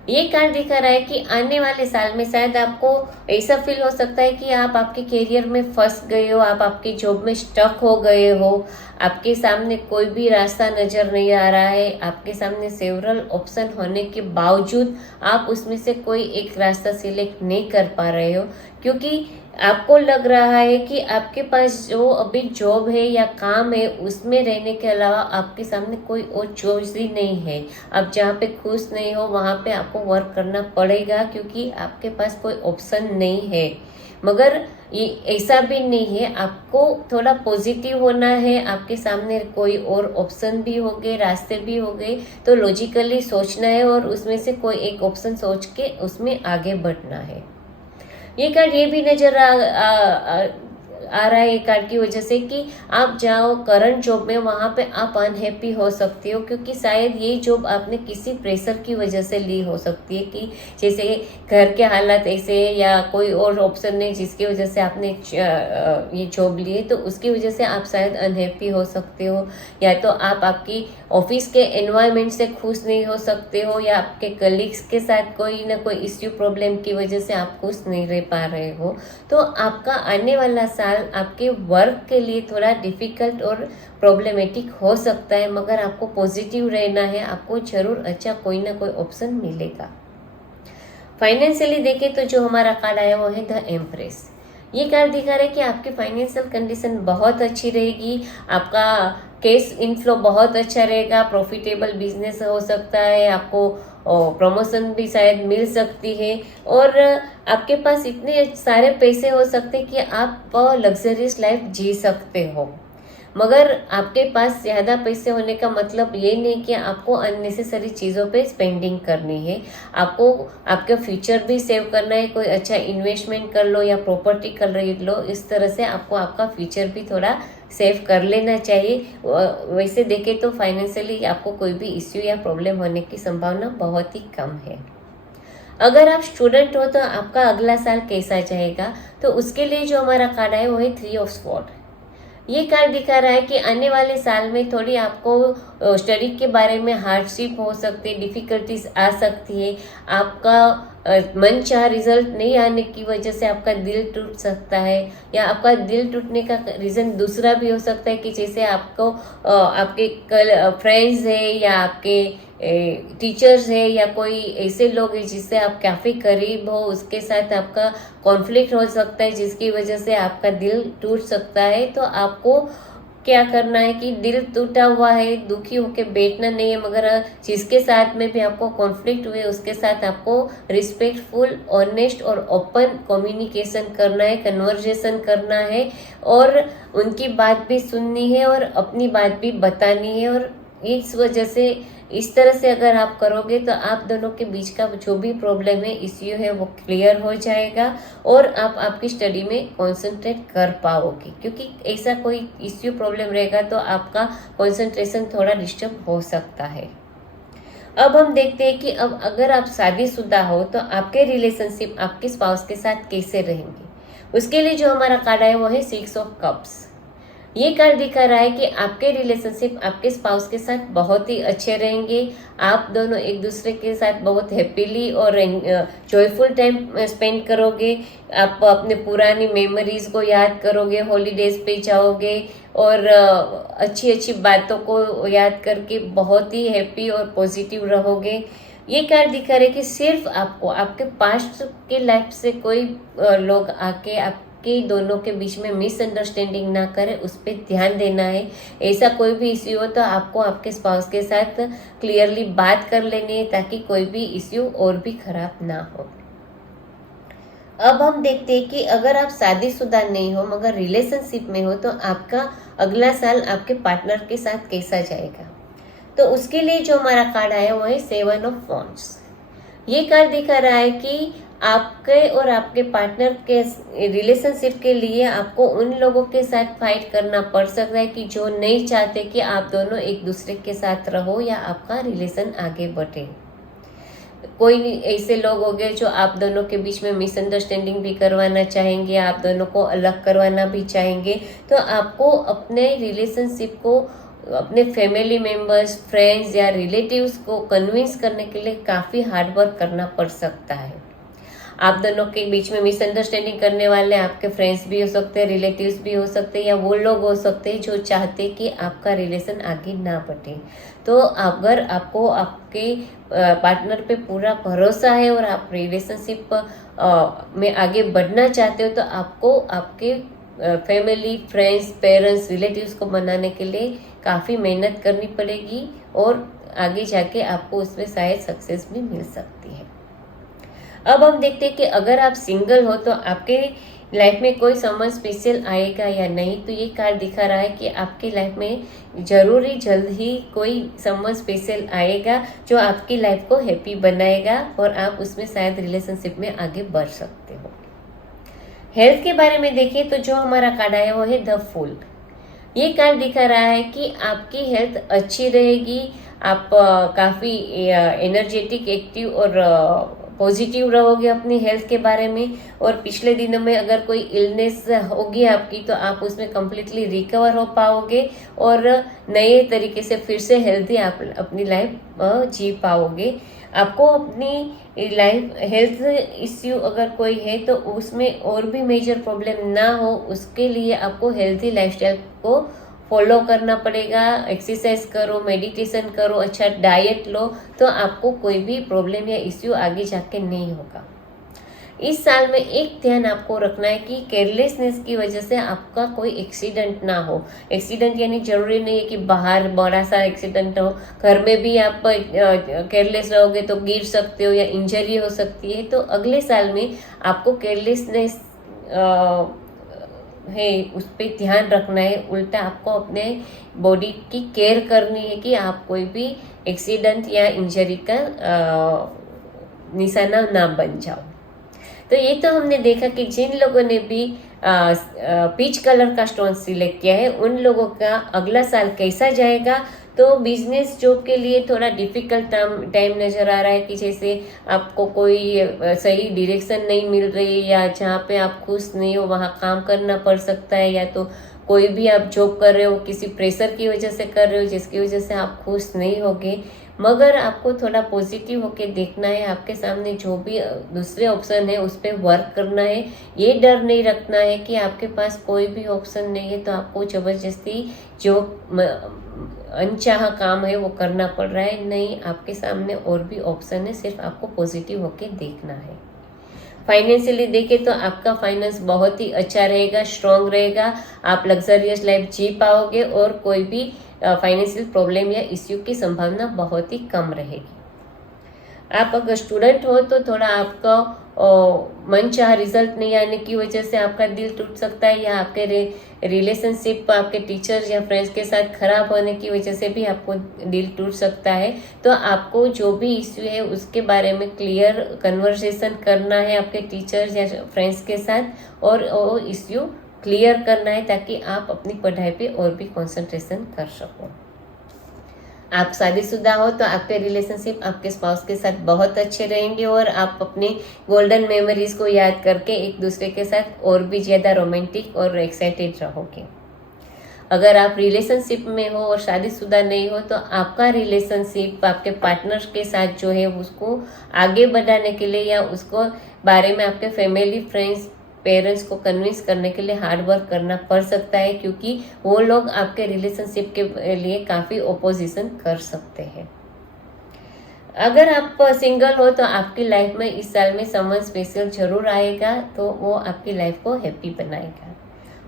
ये कार्ड दिखा रहा है कि आने वाले साल में शायद आपको ऐसा फील हो सकता है कि आप आपके करियर में फंस गए हो, आप आपकी जॉब में स्टक हो गए हो, आपके सामने कोई भी रास्ता नजर नहीं आ रहा है, आपके सामने सेवरल ऑप्शन होने के बावजूद आप उसमें से कोई एक रास्ता सिलेक्ट नहीं कर पा रहे हो, क्योंकि आपको लग रहा है कि आपके पास जो अभी जॉब है या काम है उसमें रहने के अलावा आपके सामने कोई और चॉइस ही नहीं है। आप जहाँ पे खुश नहीं हो वहाँ पे आपको वर्क करना पड़ेगा क्योंकि आपके पास कोई ऑप्शन नहीं है। मगर ये ऐसा भी नहीं है, आपको थोड़ा पॉजिटिव होना है। आपके सामने कोई और ऑप्शन भी हो गए, रास्ते भी हो गए, तो लॉजिकली सोचना है और उसमें से कोई एक ऑप्शन सोच के उसमें आगे बढ़ना है। ये कार्ड ये भी नजर आ रहा है ये कार्ड की वजह से कि आप जाओ करंट जॉब में वहाँ पे आप अनहैप्पी हो सकते हो, क्योंकि शायद ये जॉब आपने किसी प्रेशर की वजह से ली हो सकती है कि जैसे घर के हालात ऐसे या कोई और ऑप्शन नहीं जिसकी वजह से आपने ये जॉब ली है, तो उसकी वजह से आप शायद अनहैप्पी हो सकते हो, या तो आप आपकी ऑफिस के एनवायरनमेंट से खुश नहीं हो सकते हो, या आपके कलीग्स के साथ कोई ना कोई इश्यू प्रॉब्लम की वजह से आप खुश नहीं रह पा रहे हो। तो आपका आने वाला साल आपके वर्क के लिए थोड़ा डिफिकल्ट और प्रॉब्लमेटिक हो सकता है, मगर आपको पॉजिटिव रहना है, आपको जरूर अच्छा कोई ना कोई ऑप्शन मिलेगा। फाइनेंशियली देखें तो जो हमारा कार्ड आया वो है द एम्प्रेस। ये कार्ड दिखा रहा है कि आपकी फाइनेंशियल कंडीशन बहुत अच्छी रहेगी, आपका कैश इनफ्लो बहुत अच्छा रहेगा, प्रॉफिटेबल बिजनेस हो सकता है, आपको प्रमोशन भी शायद मिल सकती है, और आपके पास इतने सारे पैसे हो सकते हैं कि आप लग्जरियस लाइफ जी सकते हो। मगर आपके पास ज़्यादा पैसे होने का मतलब ये नहीं कि आपको अननेसेसरी चीज़ों पे स्पेंडिंग करनी है। आपको आपका फ्यूचर भी सेव करना है, कोई अच्छा इन्वेस्टमेंट कर लो या प्रॉपर्टी खरीद लो, इस तरह से आपको आपका फ्यूचर भी थोड़ा सेव कर लेना चाहिए। वैसे देखें तो फाइनेंशियली आपको कोई भी इश्यू या प्रॉब्लम होने की संभावना बहुत ही कम है। अगर आप स्टूडेंट हो तो आपका अगला साल कैसा जाएगा, तो उसके लिए जो हमारा कार्ड है वो है 3 ऑफ स्वॉर्ड। ये कार्ड दिखा रहा है कि आने वाले साल में थोड़ी आपको स्टडी के बारे में हार्डशिप हो सकती है, डिफिकल्टीज आ सकती है, आपका मन चाह रिजल्ट नहीं आने की वजह से आपका दिल टूट सकता है, या आपका दिल टूटने का रीज़न दूसरा भी हो सकता है कि जैसे आपको आपके फ्रेंड्स है या आपके टीचर्स है या कोई ऐसे लोग हैं जिससे आप काफ़ी करीब हो, उसके साथ आपका कॉन्फ्लिक्ट हो सकता है जिसकी वजह से आपका दिल टूट सकता है। तो आपको क्या करना है कि दिल टूटा हुआ है, दुखी होकर बैठना नहीं है, मगर जिसके साथ में भी आपको कॉन्फ्लिक्ट हुए उसके साथ आपको रिस्पेक्टफुल, ऑनेस्ट और ओपन कम्युनिकेशन करना है, कन्वर्जेशन करना है, और उनकी बात भी सुननी है और अपनी बात भी बतानी है। और इस वजह से इस तरह से अगर आप करोगे तो आप दोनों के बीच का जो भी प्रॉब्लम है, इश्यू है, वो क्लियर हो जाएगा और आप आपकी स्टडी में कंसंट्रेट कर पाओगे। क्योंकि ऐसा कोई इश्यू प्रॉब्लम रहेगा तो आपका कंसंट्रेशन थोड़ा डिस्टर्ब हो सकता है। अब हम देखते हैं कि अब अगर आप शादीशुदा हो तो आपके रिलेशनशिप आपके स्पाउस के साथ कैसे रहेंगे। उसके लिए जो हमारा कार्ड है वो है 6 ऑफ कप्स। ये कार्ड दिखा रहा है कि आपके रिलेशनशिप आपके स्पाउस के साथ बहुत ही अच्छे रहेंगे, आप दोनों एक दूसरे के साथ बहुत हैप्पीली और जॉयफुल टाइम स्पेंड करोगे, आप अपने पुरानी मेमोरीज को याद करोगे, हॉलीडेज पे जाओगे और अच्छी अच्छी बातों को याद करके बहुत ही हैप्पी और पॉजिटिव रहोगे। ये कार्ड दिखा रहे कि सिर्फ आपको आपके पास्ट के लाइफ से कोई लोग आके आप आपके दोनों के बीच में मिसअंडरस्टैंडिंग ना करे, उस पर ध्यान देना है। ऐसा कोई भी इश्यू हो तो आपको आपके स्पाउस के साथ क्लियरली बात कर लेनी है ताकि कोई भी इश्यू और भी खराब ना हो। अब हम देखते हैं कि अगर आप शादीशुदा नहीं हो मगर रिलेशनशिप में हो तो आपका अगला साल आपके पार्टनर के साथ कैसा जाएगा। तो उसके लिए जो हमारा कार्ड आया वो है 7 ऑफ वॉन्ड्स। ये कार्ड दिखा रहा है कि आपके और आपके पार्टनर के रिलेशनशिप के लिए आपको उन लोगों के साथ फाइट करना पड़ सकता है कि जो नहीं चाहते कि आप दोनों एक दूसरे के साथ रहो या आपका रिलेशन आगे बढ़े। कोई ऐसे लोग हो गए जो आप दोनों के बीच में मिसअंडरस्टैंडिंग भी करवाना चाहेंगे, आप दोनों को अलग करवाना भी चाहेंगे। तो आपको अपने रिलेशनशिप को अपने फैमिली मेंबर्स, फ्रेंड्स या रिलेटिव्स को कन्विंस करने के लिए काफ़ी हार्ड वर्क करना पड़ सकता है। आप दोनों के बीच में मिसअंडरस्टैंडिंग करने वाले आपके फ्रेंड्स भी हो सकते हैं, रिलेटिव्स भी हो सकते हैं या वो लोग हो सकते हैं जो चाहते कि आपका रिलेशन आगे ना बढ़े। तो अगर आपको आपके पार्टनर पे पूरा भरोसा है और आप रिलेशनशिप में आगे बढ़ना चाहते हो तो आपको आपके फैमिली, फ्रेंड्स, पेरेंट्स, रिलेटिव्स को मनाने के लिए काफ़ी मेहनत करनी पड़ेगी और आगे जाके आपको उसमें शायद सक्सेस भी मिल सकती है। अब हम देखते हैं कि अगर आप सिंगल हो तो आपके लाइफ में कोई समवन स्पेशल आएगा या नहीं। तो ये कार्ड दिखा रहा है कि आपकी लाइफ में जरूरी जल्द ही कोई समवन स्पेशल आएगा जो आपकी लाइफ को हैप्पी बनाएगा और आप उसमें शायद रिलेशनशिप में आगे बढ़ सकते हो। हेल्थ के बारे में देखें तो जो हमारा कार्ड आया वो है द फूल। ये कार्ड दिखा रहा है कि आपकी हेल्थ अच्छी रहेगी, आप काफ़ी एनर्जेटिक, एक्टिव और पॉजिटिव रहोगे अपनी हेल्थ के बारे में। और पिछले दिनों में अगर कोई इलनेस होगी आपकी तो आप उसमें कम्प्लीटली रिकवर हो पाओगे और नए तरीके से फिर से हेल्थी आप अपनी लाइफ जी पाओगे। आपको अपनी लाइफ हेल्थ इश्यू अगर कोई है तो उसमें और भी मेजर प्रॉब्लम ना हो, उसके लिए आपको हेल्थी लाइफस्टाइल को फॉलो करना पड़ेगा। एक्सरसाइज करो, मेडिटेशन करो, अच्छा डाइट लो, तो आपको कोई भी प्रॉब्लम या इश्यू आगे जाके नहीं होगा। इस साल में एक ध्यान आपको रखना है कि केयरलेसनेस की वजह से आपका कोई एक्सीडेंट ना हो। एक्सीडेंट यानी जरूरी नहीं है कि बाहर बड़ा सा एक्सीडेंट हो, घर में भी आप केयरलेस रहोगे तो गिर सकते हो या इंजरी हो सकती है। तो अगले साल में आपको केयरलेसनेस है उस पर ध्यान रखना है। उल्टा आपको अपने बॉडी की केयर करनी है कि आप कोई भी एक्सीडेंट या इंजरी का निशाना ना बन जाओ। तो ये तो हमने देखा कि जिन लोगों ने भी पीच कलर का स्टोन सिलेक्ट किया है उन लोगों का अगला साल कैसा जाएगा। तो बिजनेस जॉब के लिए थोड़ा डिफिकल्ट टाइम नज़र आ रहा है कि जैसे आपको कोई सही डायरेक्शन नहीं मिल रही या जहाँ पे आप खुश नहीं हो वहाँ काम करना पड़ सकता है, या तो कोई भी आप जॉब कर रहे हो किसी प्रेशर की वजह से कर रहे हो जिसकी वजह से आप खुश नहीं होगे। मगर आपको थोड़ा पॉजिटिव होके देखना है, आपके सामने जो भी दूसरे ऑप्शन है उस पर वर्क करना है। ये डर नहीं रखना है कि आपके पास कोई भी ऑप्शन नहीं है तो आपको ज़बरदस्ती जो अनचाहा काम है वो करना पड़ रहा है। नहीं, आपके सामने और भी ऑप्शन है, सिर्फ आपको पॉजिटिव होके देखना है। फाइनेंशियली देखें तो आपका फाइनेंस बहुत ही अच्छा रहेगा, स्ट्रांग रहेगा, आप लग्जरियस लाइफ जी पाओगे और कोई भी फाइनेंशियल प्रॉब्लम या इश्यू की संभावना बहुत ही कम रहेगी। आप अगर स्टूडेंट हो तो थोड़ा आपका मनचाहा रिजल्ट नहीं आने की वजह से आपका दिल टूट सकता है, या आपके रिलेशनशिप आपके टीचर्स या फ्रेंड्स के साथ खराब होने की वजह से भी आपको दिल टूट सकता है। तो आपको जो भी इश्यू है उसके बारे में क्लियर कन्वर्सेशन करना है आपके टीचर्स या फ्रेंड्स के साथ और वो इश्यू क्लियर करना है ताकि आप अपनी पढ़ाई पे और भी कंसंट्रेशन कर सको। आप शादीशुदा हो तो आपके रिलेशनशिप आपके स्पाउस के साथ बहुत अच्छे रहेंगे और आप अपनी गोल्डन मेमोरीज को याद करके एक दूसरे के साथ और भी ज़्यादा रोमांटिक और एक्साइटेड रहोगे। अगर आप रिलेशनशिप में हो और शादीशुदा नहीं हो तो आपका रिलेशनशिप आपके पार्टनर के साथ जो है उसको आगे बढ़ाने के लिए या उसको बारे में आपके फैमिली, फ्रेंड्स, पेरेंट्स को कन्विंस करने के लिए हार्ड वर्क करना पड़ सकता है, क्योंकि वो लोग आपके रिलेशनशिप के लिए काफ़ी ओपोजिशन कर सकते हैं। अगर आप सिंगल हो तो आपकी लाइफ में इस साल में समवन स्पेशल जरूर आएगा, तो वो आपकी लाइफ को हैप्पी बनाएगा।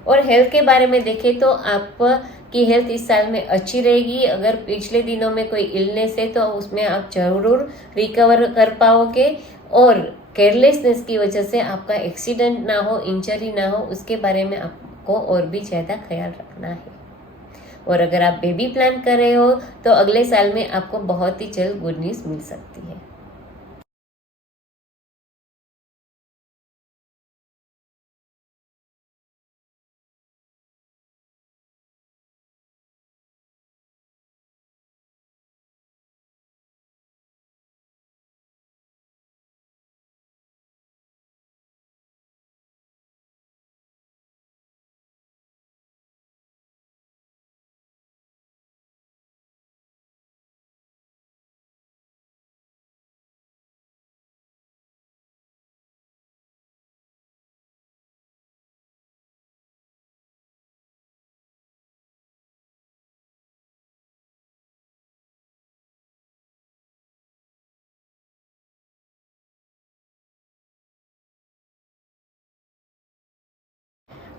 और हेल्थ के बारे में देखें तो आपकी हेल्थ इस साल में अच्छी रहेगी। अगर पिछले दिनों में कोई इलनेस है तो उसमें आप जरूर रिकवर कर पाओगे, और केयरलेसनेस की वजह से आपका एक्सीडेंट ना हो, इंजरी ना हो, उसके बारे में आपको और भी ज़्यादा ख्याल रखना है। और अगर आप बेबी प्लान कर रहे हो तो अगले साल में आपको बहुत ही जल्द गुड न्यूज़ मिल सकती है।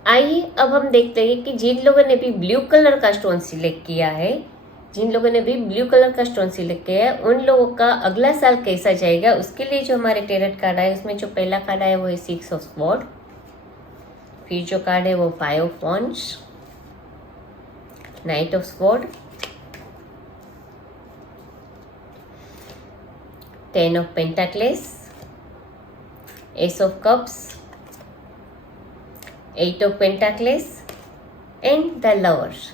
आइए अब हम देखते हैं कि जिन लोगों ने भी ब्लू कलर का स्टोन सिलेक्ट किया है, जिन लोगों ने भी ब्लू कलर का स्टोन सिलेक्ट किया है, उन लोगों का अगला साल कैसा जाएगा। उसके लिए जो हमारे टेरट कार्ड है उसमें जो पहला कार्ड है वो है 6 ऑफ स्वॉर्ड, फिर जो कार्ड है वो 5 of wands, knight of sword, 10 of pentacles, ace of cups, 8 of pentacles and the lovers.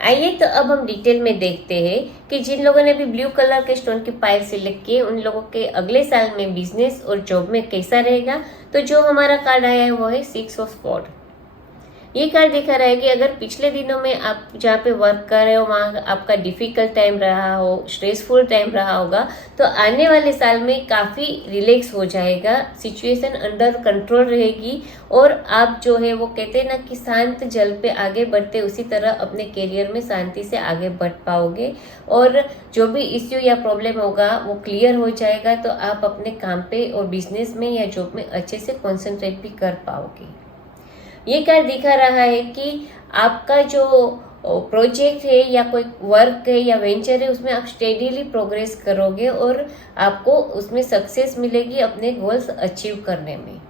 आइए तो अब हम डिटेल में देखते हैं कि जिन लोगों ने भी ब्लू कलर के स्टोन की पाइल सिलेक्ट किए उन लोगों के अगले साल में बिजनेस और जॉब में कैसा रहेगा। तो जो हमारा कार्ड आया है वो है 6 ऑफ स्वॉर्ड। ये कार्ड दिखा रहा है कि अगर पिछले दिनों में आप जहाँ पे वर्क कर रहे हो वहाँ आपका डिफिकल्ट टाइम रहा हो, स्ट्रेसफुल टाइम रहा होगा, तो आने वाले साल में काफ़ी रिलैक्स हो जाएगा, सिचुएशन अंडर कंट्रोल रहेगी, और आप जो है वो कहते हैं ना कि शांत जल पे आगे बढ़ते उसी तरह अपने करियर में शांति से आगे बढ़ पाओगे, और जो भी इश्यू या प्रॉब्लम होगा वो क्लियर हो जाएगा, तो आप अपने काम पे और बिजनेस में या जॉब में अच्छे से कॉन्सेंट्रेट भी कर पाओगे। ये कार्ड दिखा रहा है कि आपका जो प्रोजेक्ट है या कोई वर्क है या वेंचर है उसमें आप स्टेडीली प्रोग्रेस करोगे और आपको उसमें सक्सेस मिलेगी अपने गोल्स अचीव करने में।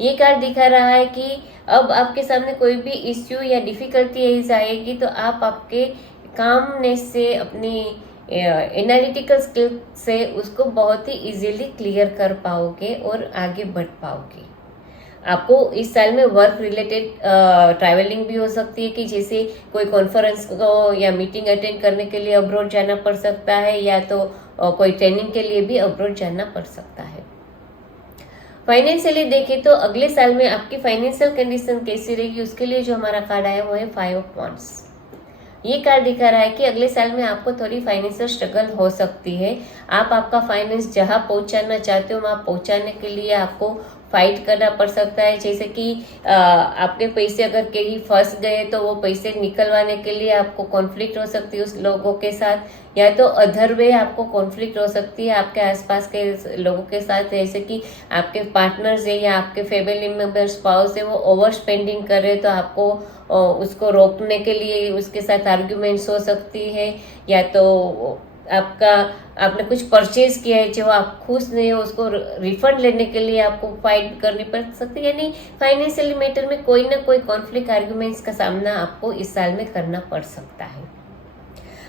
ये कार्ड दिखा रहा है कि अब आपके सामने कोई भी इश्यू या डिफिकल्टी आएगी तो आप आपके कामनेस से, अपनी एनालिटिकल स्किल से उसको बहुत ही इजीली क्लियर कर पाओगे और आगे बढ़ पाओगे। आपको इस साल में वर्क रिलेटेड ट्रैवलिंग भी हो सकती है, कि जैसे कोई कॉन्फ्रेंस को या मीटिंग अटेंड करने के लिए अब्रॉड जाना पड़ सकता है, या तो कोई ट्रेनिंग के लिए भी अब्रॉड जाना पड़ सकता है। फाइनेंशियली देखें तो अगले साल में आपकी फाइनेंशियल कंडीशन कैसी रहेगी, उसके लिए जो हमारा कार्ड आया वो है 5 ऑफ वॉन्ड्स। ये कार्ड दिखा रहा है कि अगले साल में आपको थोड़ी फाइनेंशियल स्ट्रगल हो सकती है। आप आपका फाइनेंस जहां पहुंचाना चाहते हो वहां पहुंचाने के लिए आपको फाइट करना पड़ सकता है। जैसे कि आपके पैसे अगर कहीं फंस गए तो वो पैसे निकलवाने के लिए आपको कॉन्फ्लिक्ट हो सकती है उस लोगों के साथ, या तो अदर वे आपको कॉन्फ्लिक्ट हो सकती है आपके आसपास के लोगों के साथ, जैसे कि आपके पार्टनर्स है या आपके फैमिली मेंबर स्पाउस है वो ओवर स्पेंडिंग कर रहे, तो आपको उसको रोकने के लिए उसके साथ आर्ग्यूमेंट्स हो सकती है, या तो आपने कुछ परचेज किया है जो आप खुश नहीं हो उसको रिफंड लेने के लिए आपको फाइट करनी पड़ सकती है। यानी फाइनेंशियल मैटर में कोई ना कोई कॉन्फ्लिक्ट आर्ग्यूमेंट्स का सामना आपको इस साल में करना पड़ सकता है।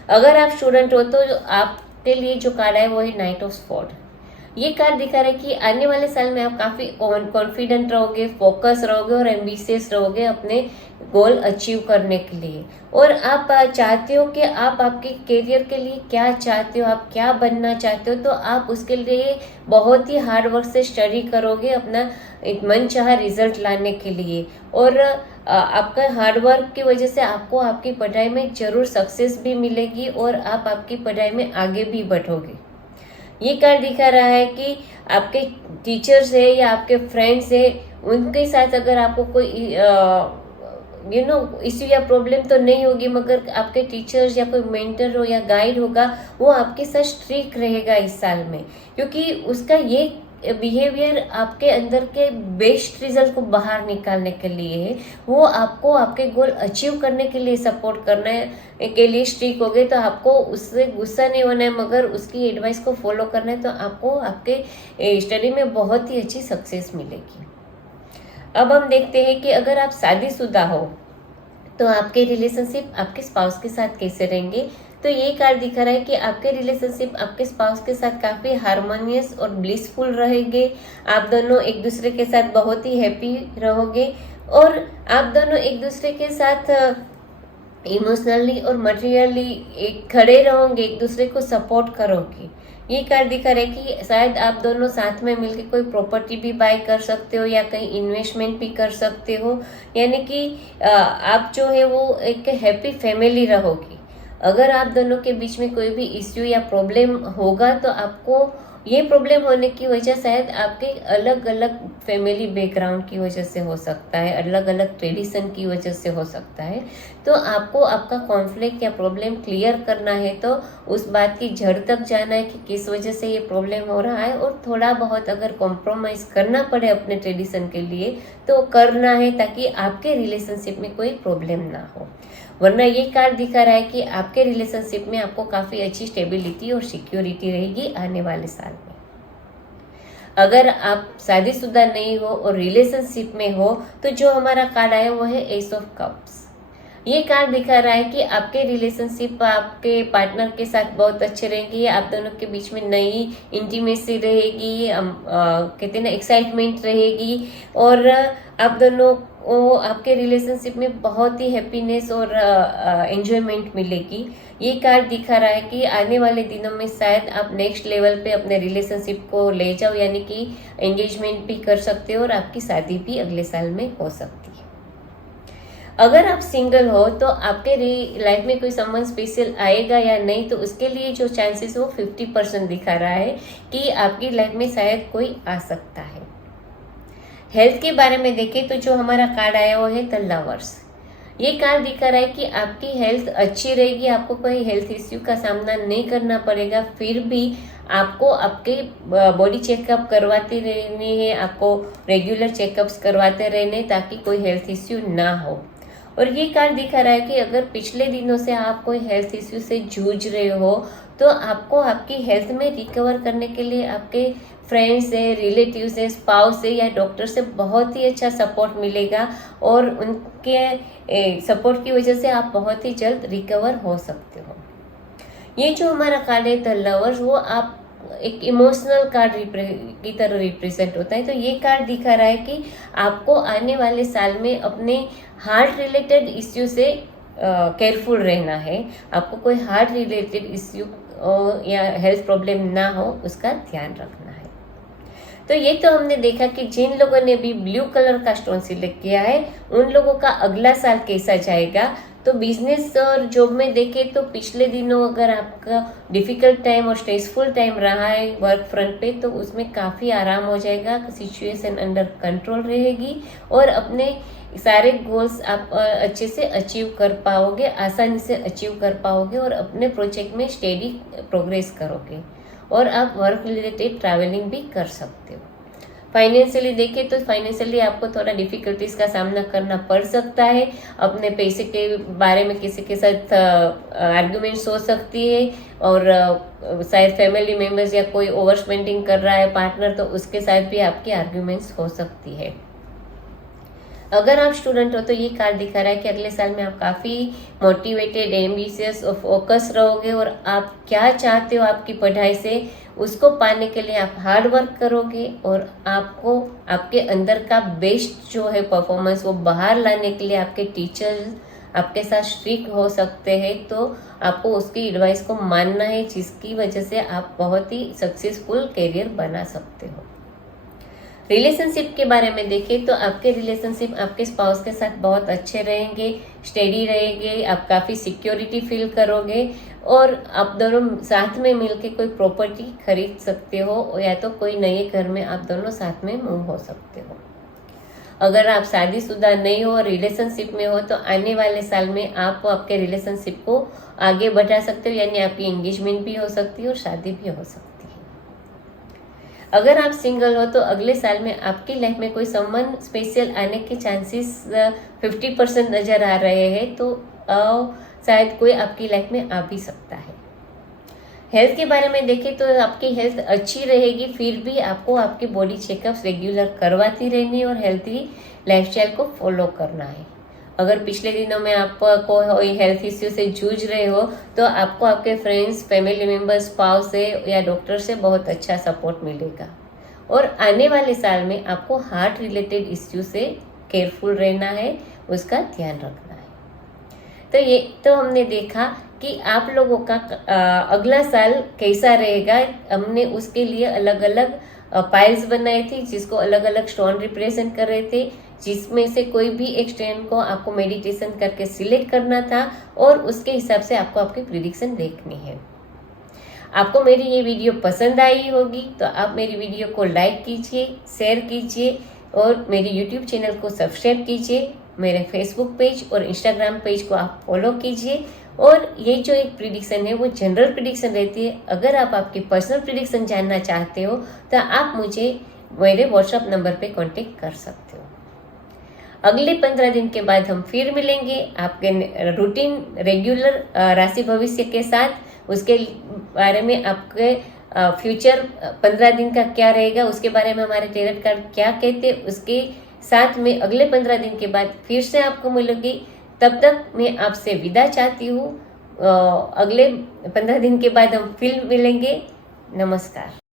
अगर आप स्टूडेंट हो तो आपके लिए जो कार्ड है वो है नाइट ऑफ स्वॉर्ड। ये कार्ड दिखा रहा है कि आने वाले साल में आप काफ़ी कॉन्फिडेंट रहोगे, फोकस रहोगे और एम्बिशियस रहोगे अपने गोल अचीव करने के लिए, और आप चाहते हो कि आप आपके करियर के लिए क्या चाहते हो, आप क्या बनना चाहते हो, तो आप उसके लिए बहुत ही हार्ड वर्क से स्टडी करोगे अपना एक मनचाहा रिजल्ट लाने के लिए, और आपका हार्ड वर्क की वजह से आपको आपकी पढ़ाई में जरूर सक्सेस भी मिलेगी और आप आपकी पढ़ाई में आगे भी बढ़ोगे। ये कार्ड दिखा रहा है कि आपके टीचर्स है या आपके फ्रेंड्स है उनके साथ अगर आपको कोई इश्यू या प्रॉब्लम तो नहीं होगी, मगर आपके टीचर्स या कोई मेंटर हो या गाइड होगा वो आपके साथ स्ट्रिक्ट रहेगा इस साल में, क्योंकि उसका ये बिहेवियर आपके अंदर के बेस्ट रिजल्ट को बाहर निकालने के लिए है। वो आपको आपके गोल अचीव करने के लिए सपोर्ट करने के लिए स्ट्रिक्ट हो गए, तो आपको उससे गुस्सा नहीं होना है, मगर उसकी एडवाइस को फॉलो करना है, तो आपको आपके स्टडी में बहुत ही अच्छी सक्सेस मिलेगी। अब हम देखते हैं कि अगर आप शादीशुदा हो तो आपके रिलेशनशिप आपके स्पाउस के साथ कैसे रहेंगे। तो ये कार्ड दिखा रहा है कि आपके रिलेशनशिप आपके स्पाउस के साथ काफ़ी हार्मोनियस और ब्लिसफुल रहेंगे। आप दोनों एक दूसरे के साथ बहुत ही हैप्पी रहोगे और आप दोनों एक दूसरे के साथ इमोशनली और मटेरियली एक खड़े रहोगे, एक दूसरे को सपोर्ट करोगे। ये कार्ड दिखा रहा है कि शायद आप दोनों साथ में मिलकर कोई प्रॉपर्टी भी बाय कर सकते हो या कहीं इन्वेस्टमेंट भी कर सकते हो, यानी कि आप जो है वो एक हैप्पी फैमिली रहोगी। अगर आप दोनों के बीच में कोई भी इश्यू या प्रॉब्लम होगा तो आपको ये प्रॉब्लम होने की वजह शायद आपके अलग अलग फैमिली बैकग्राउंड की वजह से हो सकता है, अलग अलग ट्रेडिशन की वजह से हो सकता है। तो आपको आपका कॉन्फ्लिक्ट या प्रॉब्लम क्लियर करना है, तो उस बात की जड़ तक जाना है कि किस वजह से ये प्रॉब्लम हो रहा है, और थोड़ा बहुत अगर कॉम्प्रोमाइज़ करना पड़े अपने ट्रेडिशन के लिए तो करना है, ताकि आपके रिलेशनशिप में कोई प्रॉब्लम ना हो। वरना ये कार्ड दिखा रहा है कि आपके रिलेशनशिप में आपको काफ़ी अच्छी स्टेबिलिटी और सिक्योरिटी रहेगी आने वाले साल में। अगर आप शादीशुदा नहीं हो और रिलेशनशिप में हो तो जो हमारा कार्ड आया वो है एस ऑफ कप्स। ये कार्ड दिखा रहा है कि आपके रिलेशनशिप आपके पार्टनर के साथ बहुत अच्छे रहेंगे, आप दोनों के बीच में नई इंटीमेसी रहेगी, कहते हैं ना एक्साइटमेंट रहेगी, और आप दोनों को आपके रिलेशनशिप में बहुत ही हैप्पीनेस और एंजॉयमेंट मिलेगी। ये कार्ड दिखा रहा है कि आने वाले दिनों में शायद आप नेक्स्ट लेवल पे अपने रिलेशनशिप को ले जाओ, यानी कि एंगेजमेंट भी कर सकते हो और आपकी शादी भी अगले साल में हो सकती है। अगर आप सिंगल हो तो आपके लाइफ में कोई समवन स्पेशल आएगा या नहीं, तो उसके लिए जो चांसेस वो 50% दिखा रहा है कि आपकी लाइफ में शायद कोई आ सकता है। हेल्थ के बारे में देखें तो जो हमारा कार्ड आया वो है द लवर्स। ये कार्ड दिखा रहा है कि आपकी हेल्थ अच्छी रहेगी, आपको कोई हेल्थ इश्यू का सामना नहीं करना पड़ेगा, फिर भी आपको आपके बॉडी चेकअप करवाते रहने हैं, आपको रेगुलर चेकअप्स करवाते रहने ताकि कोई हेल्थ इश्यू ना हो। और ये कार्ड दिखा रहा है कि अगर पिछले दिनों से आप कोई हेल्थ इश्यू से जूझ रहे हो तो आपको आपकी हेल्थ में रिकवर करने के लिए आपके फ्रेंड्स से, रिलेटिव से, स्पाउस से या डॉक्टर से बहुत ही अच्छा सपोर्ट मिलेगा, और उनके सपोर्ट की वजह से आप बहुत ही जल्द रिकवर हो सकते हो। ये जो हमारा कार्ड है द लवर्स, वो आप एक इमोशनल कार्ड की तरह रिप्रेजेंट होता है। तो ये कार्ड दिखा रहा है कि आपको आने वाले साल में अपने हार्ट रिलेटेड इश्यू से केयरफुल रहना है, आपको कोई हार्ट रिलेटेड इश्यू या हेल्थ प्रॉब्लम ना हो उसका ध्यान रखना है। तो ये तो हमने देखा कि जिन लोगों ने भी ब्लू कलर का स्टोन सिलेक्ट किया है उन लोगों का अगला साल कैसा जाएगा। तो बिजनेस और जॉब में देखें तो पिछले दिनों अगर आपका डिफ़िकल्ट टाइम और स्ट्रेसफुल टाइम रहा है वर्क फ्रंट पे, तो उसमें काफ़ी आराम हो जाएगा, सिचुएशन अंडर कंट्रोल रहेगी और अपने सारे गोल्स आप अच्छे से अचीव कर पाओगे, आसानी से अचीव कर पाओगे और अपने प्रोजेक्ट में स्टेडी प्रोग्रेस करोगे और आप वर्क रिलेटेड ट्रैवलिंग भी कर सकते हो। फाइनेंशियली देखें तो फाइनेंशियली आपको थोड़ा डिफ़िकल्टीज का सामना करना पड़ सकता है, अपने पैसे के बारे में किसी के साथ आर्ग्यूमेंट्स हो सकती है और शायद फैमिली मेम्बर्स या कोई ओवर स्पेंडिंग कर रहा है पार्टनर, तो उसके साथ भी आपकी आर्ग्यूमेंट्स हो सकती है। अगर आप स्टूडेंट हो तो ये कार्ड दिखा रहा है कि अगले साल में आप काफ़ी मोटिवेटेड, एम्बिशियस और फोकस रहोगे और आप क्या चाहते हो आपकी पढ़ाई से उसको पाने के लिए आप हार्ड वर्क करोगे और आपको आपके अंदर का बेस्ट जो है परफॉर्मेंस वो बाहर लाने के लिए आपके टीचर्स आपके साथ स्ट्रिक्ट हो सकते हैं, तो आपको उसकी एडवाइस को मानना है, जिसकी वजह से आप बहुत ही सक्सेसफुल करियर बना सकते हो। रिलेशनशिप के बारे में देखें तो आपके रिलेशनशिप आपके स्पाउस के साथ बहुत अच्छे रहेंगे, स्टेडी रहेंगे, आप काफ़ी सिक्योरिटी फील करोगे और आप दोनों साथ में मिलके कोई प्रॉपर्टी खरीद सकते हो या तो कोई नए घर में आप दोनों साथ में मूव हो सकते हो। अगर आप शादीशुदा नहीं हो और रिलेशनशिप में हो तो आने वाले साल में आप आपके रिलेशनशिप को आगे बढ़ा सकते हो, यानी आपकी एंगेजमेंट भी हो सकती है और शादी भी हो सकती है। अगर आप सिंगल हो तो अगले साल में आपकी लाइफ में कोई समवन स्पेशल आने के चांसेस 50% नज़र आ रहे हैं, तो शायद कोई आपकी लाइफ में आ भी सकता है। हेल्थ के बारे में देखें तो आपकी हेल्थ अच्छी रहेगी, फिर भी आपको आपकी बॉडी चेकअप्स रेगुलर करवाती रहनी है और हेल्थी लाइफस्टाइल को फॉलो करना है। अगर पिछले दिनों में आपको कोई हेल्थ इश्यू से जूझ रहे हो तो आपको आपके फ्रेंड्स, फैमिली मेम्बर्स, स्पाउस से या डॉक्टर से बहुत अच्छा सपोर्ट मिलेगा। और आने वाले साल में आपको हार्ट रिलेटेड इश्यू से केयरफुल रहना है, उसका ध्यान रखना है। तो ये तो हमने देखा कि आप लोगों का अगला साल कैसा रहेगा। हमने उसके लिए अलग अलग पाइल्स बनाए थे जिसको अलग अलग स्टोन रिप्रेजेंट कर रहे थे, जिसमें से कोई भी एक स्टोन को आपको मेडिटेशन करके सिलेक्ट करना था और उसके हिसाब से आपको आपकी प्रिडिक्शन देखनी है। आपको मेरी ये वीडियो पसंद आई होगी तो आप मेरी वीडियो को लाइक कीजिए, शेयर कीजिए और मेरी यूट्यूब चैनल को सब्सक्राइब कीजिए। मेरे फेसबुक पेज और इंस्टाग्राम पेज को आप फॉलो कीजिए। और ये जो एक प्रिडिक्शन है वो जनरल प्रिडिक्शन रहती है। अगर आप आपकी पर्सनल प्रिडिक्शन जानना चाहते हो तो आप मुझे मेरे व्हाट्सएप नंबर पे कांटेक्ट कर सकते हो। अगले 15 दिन के बाद हम फिर मिलेंगे आपके रूटीन रेगुलर राशि भविष्य के साथ। उसके बारे में आपके फ्यूचर 15 दिन का क्या रहेगा उसके बारे में हमारे टैरोट कार्ड क्या कहते हैं, उसके साथ में अगले 15 दिन के बाद फिर से आपको मिलूंगी। तब तक मैं आपसे विदा चाहती हूँ। अगले 15 दिन के बाद हम फिर मिलेंगे। नमस्कार।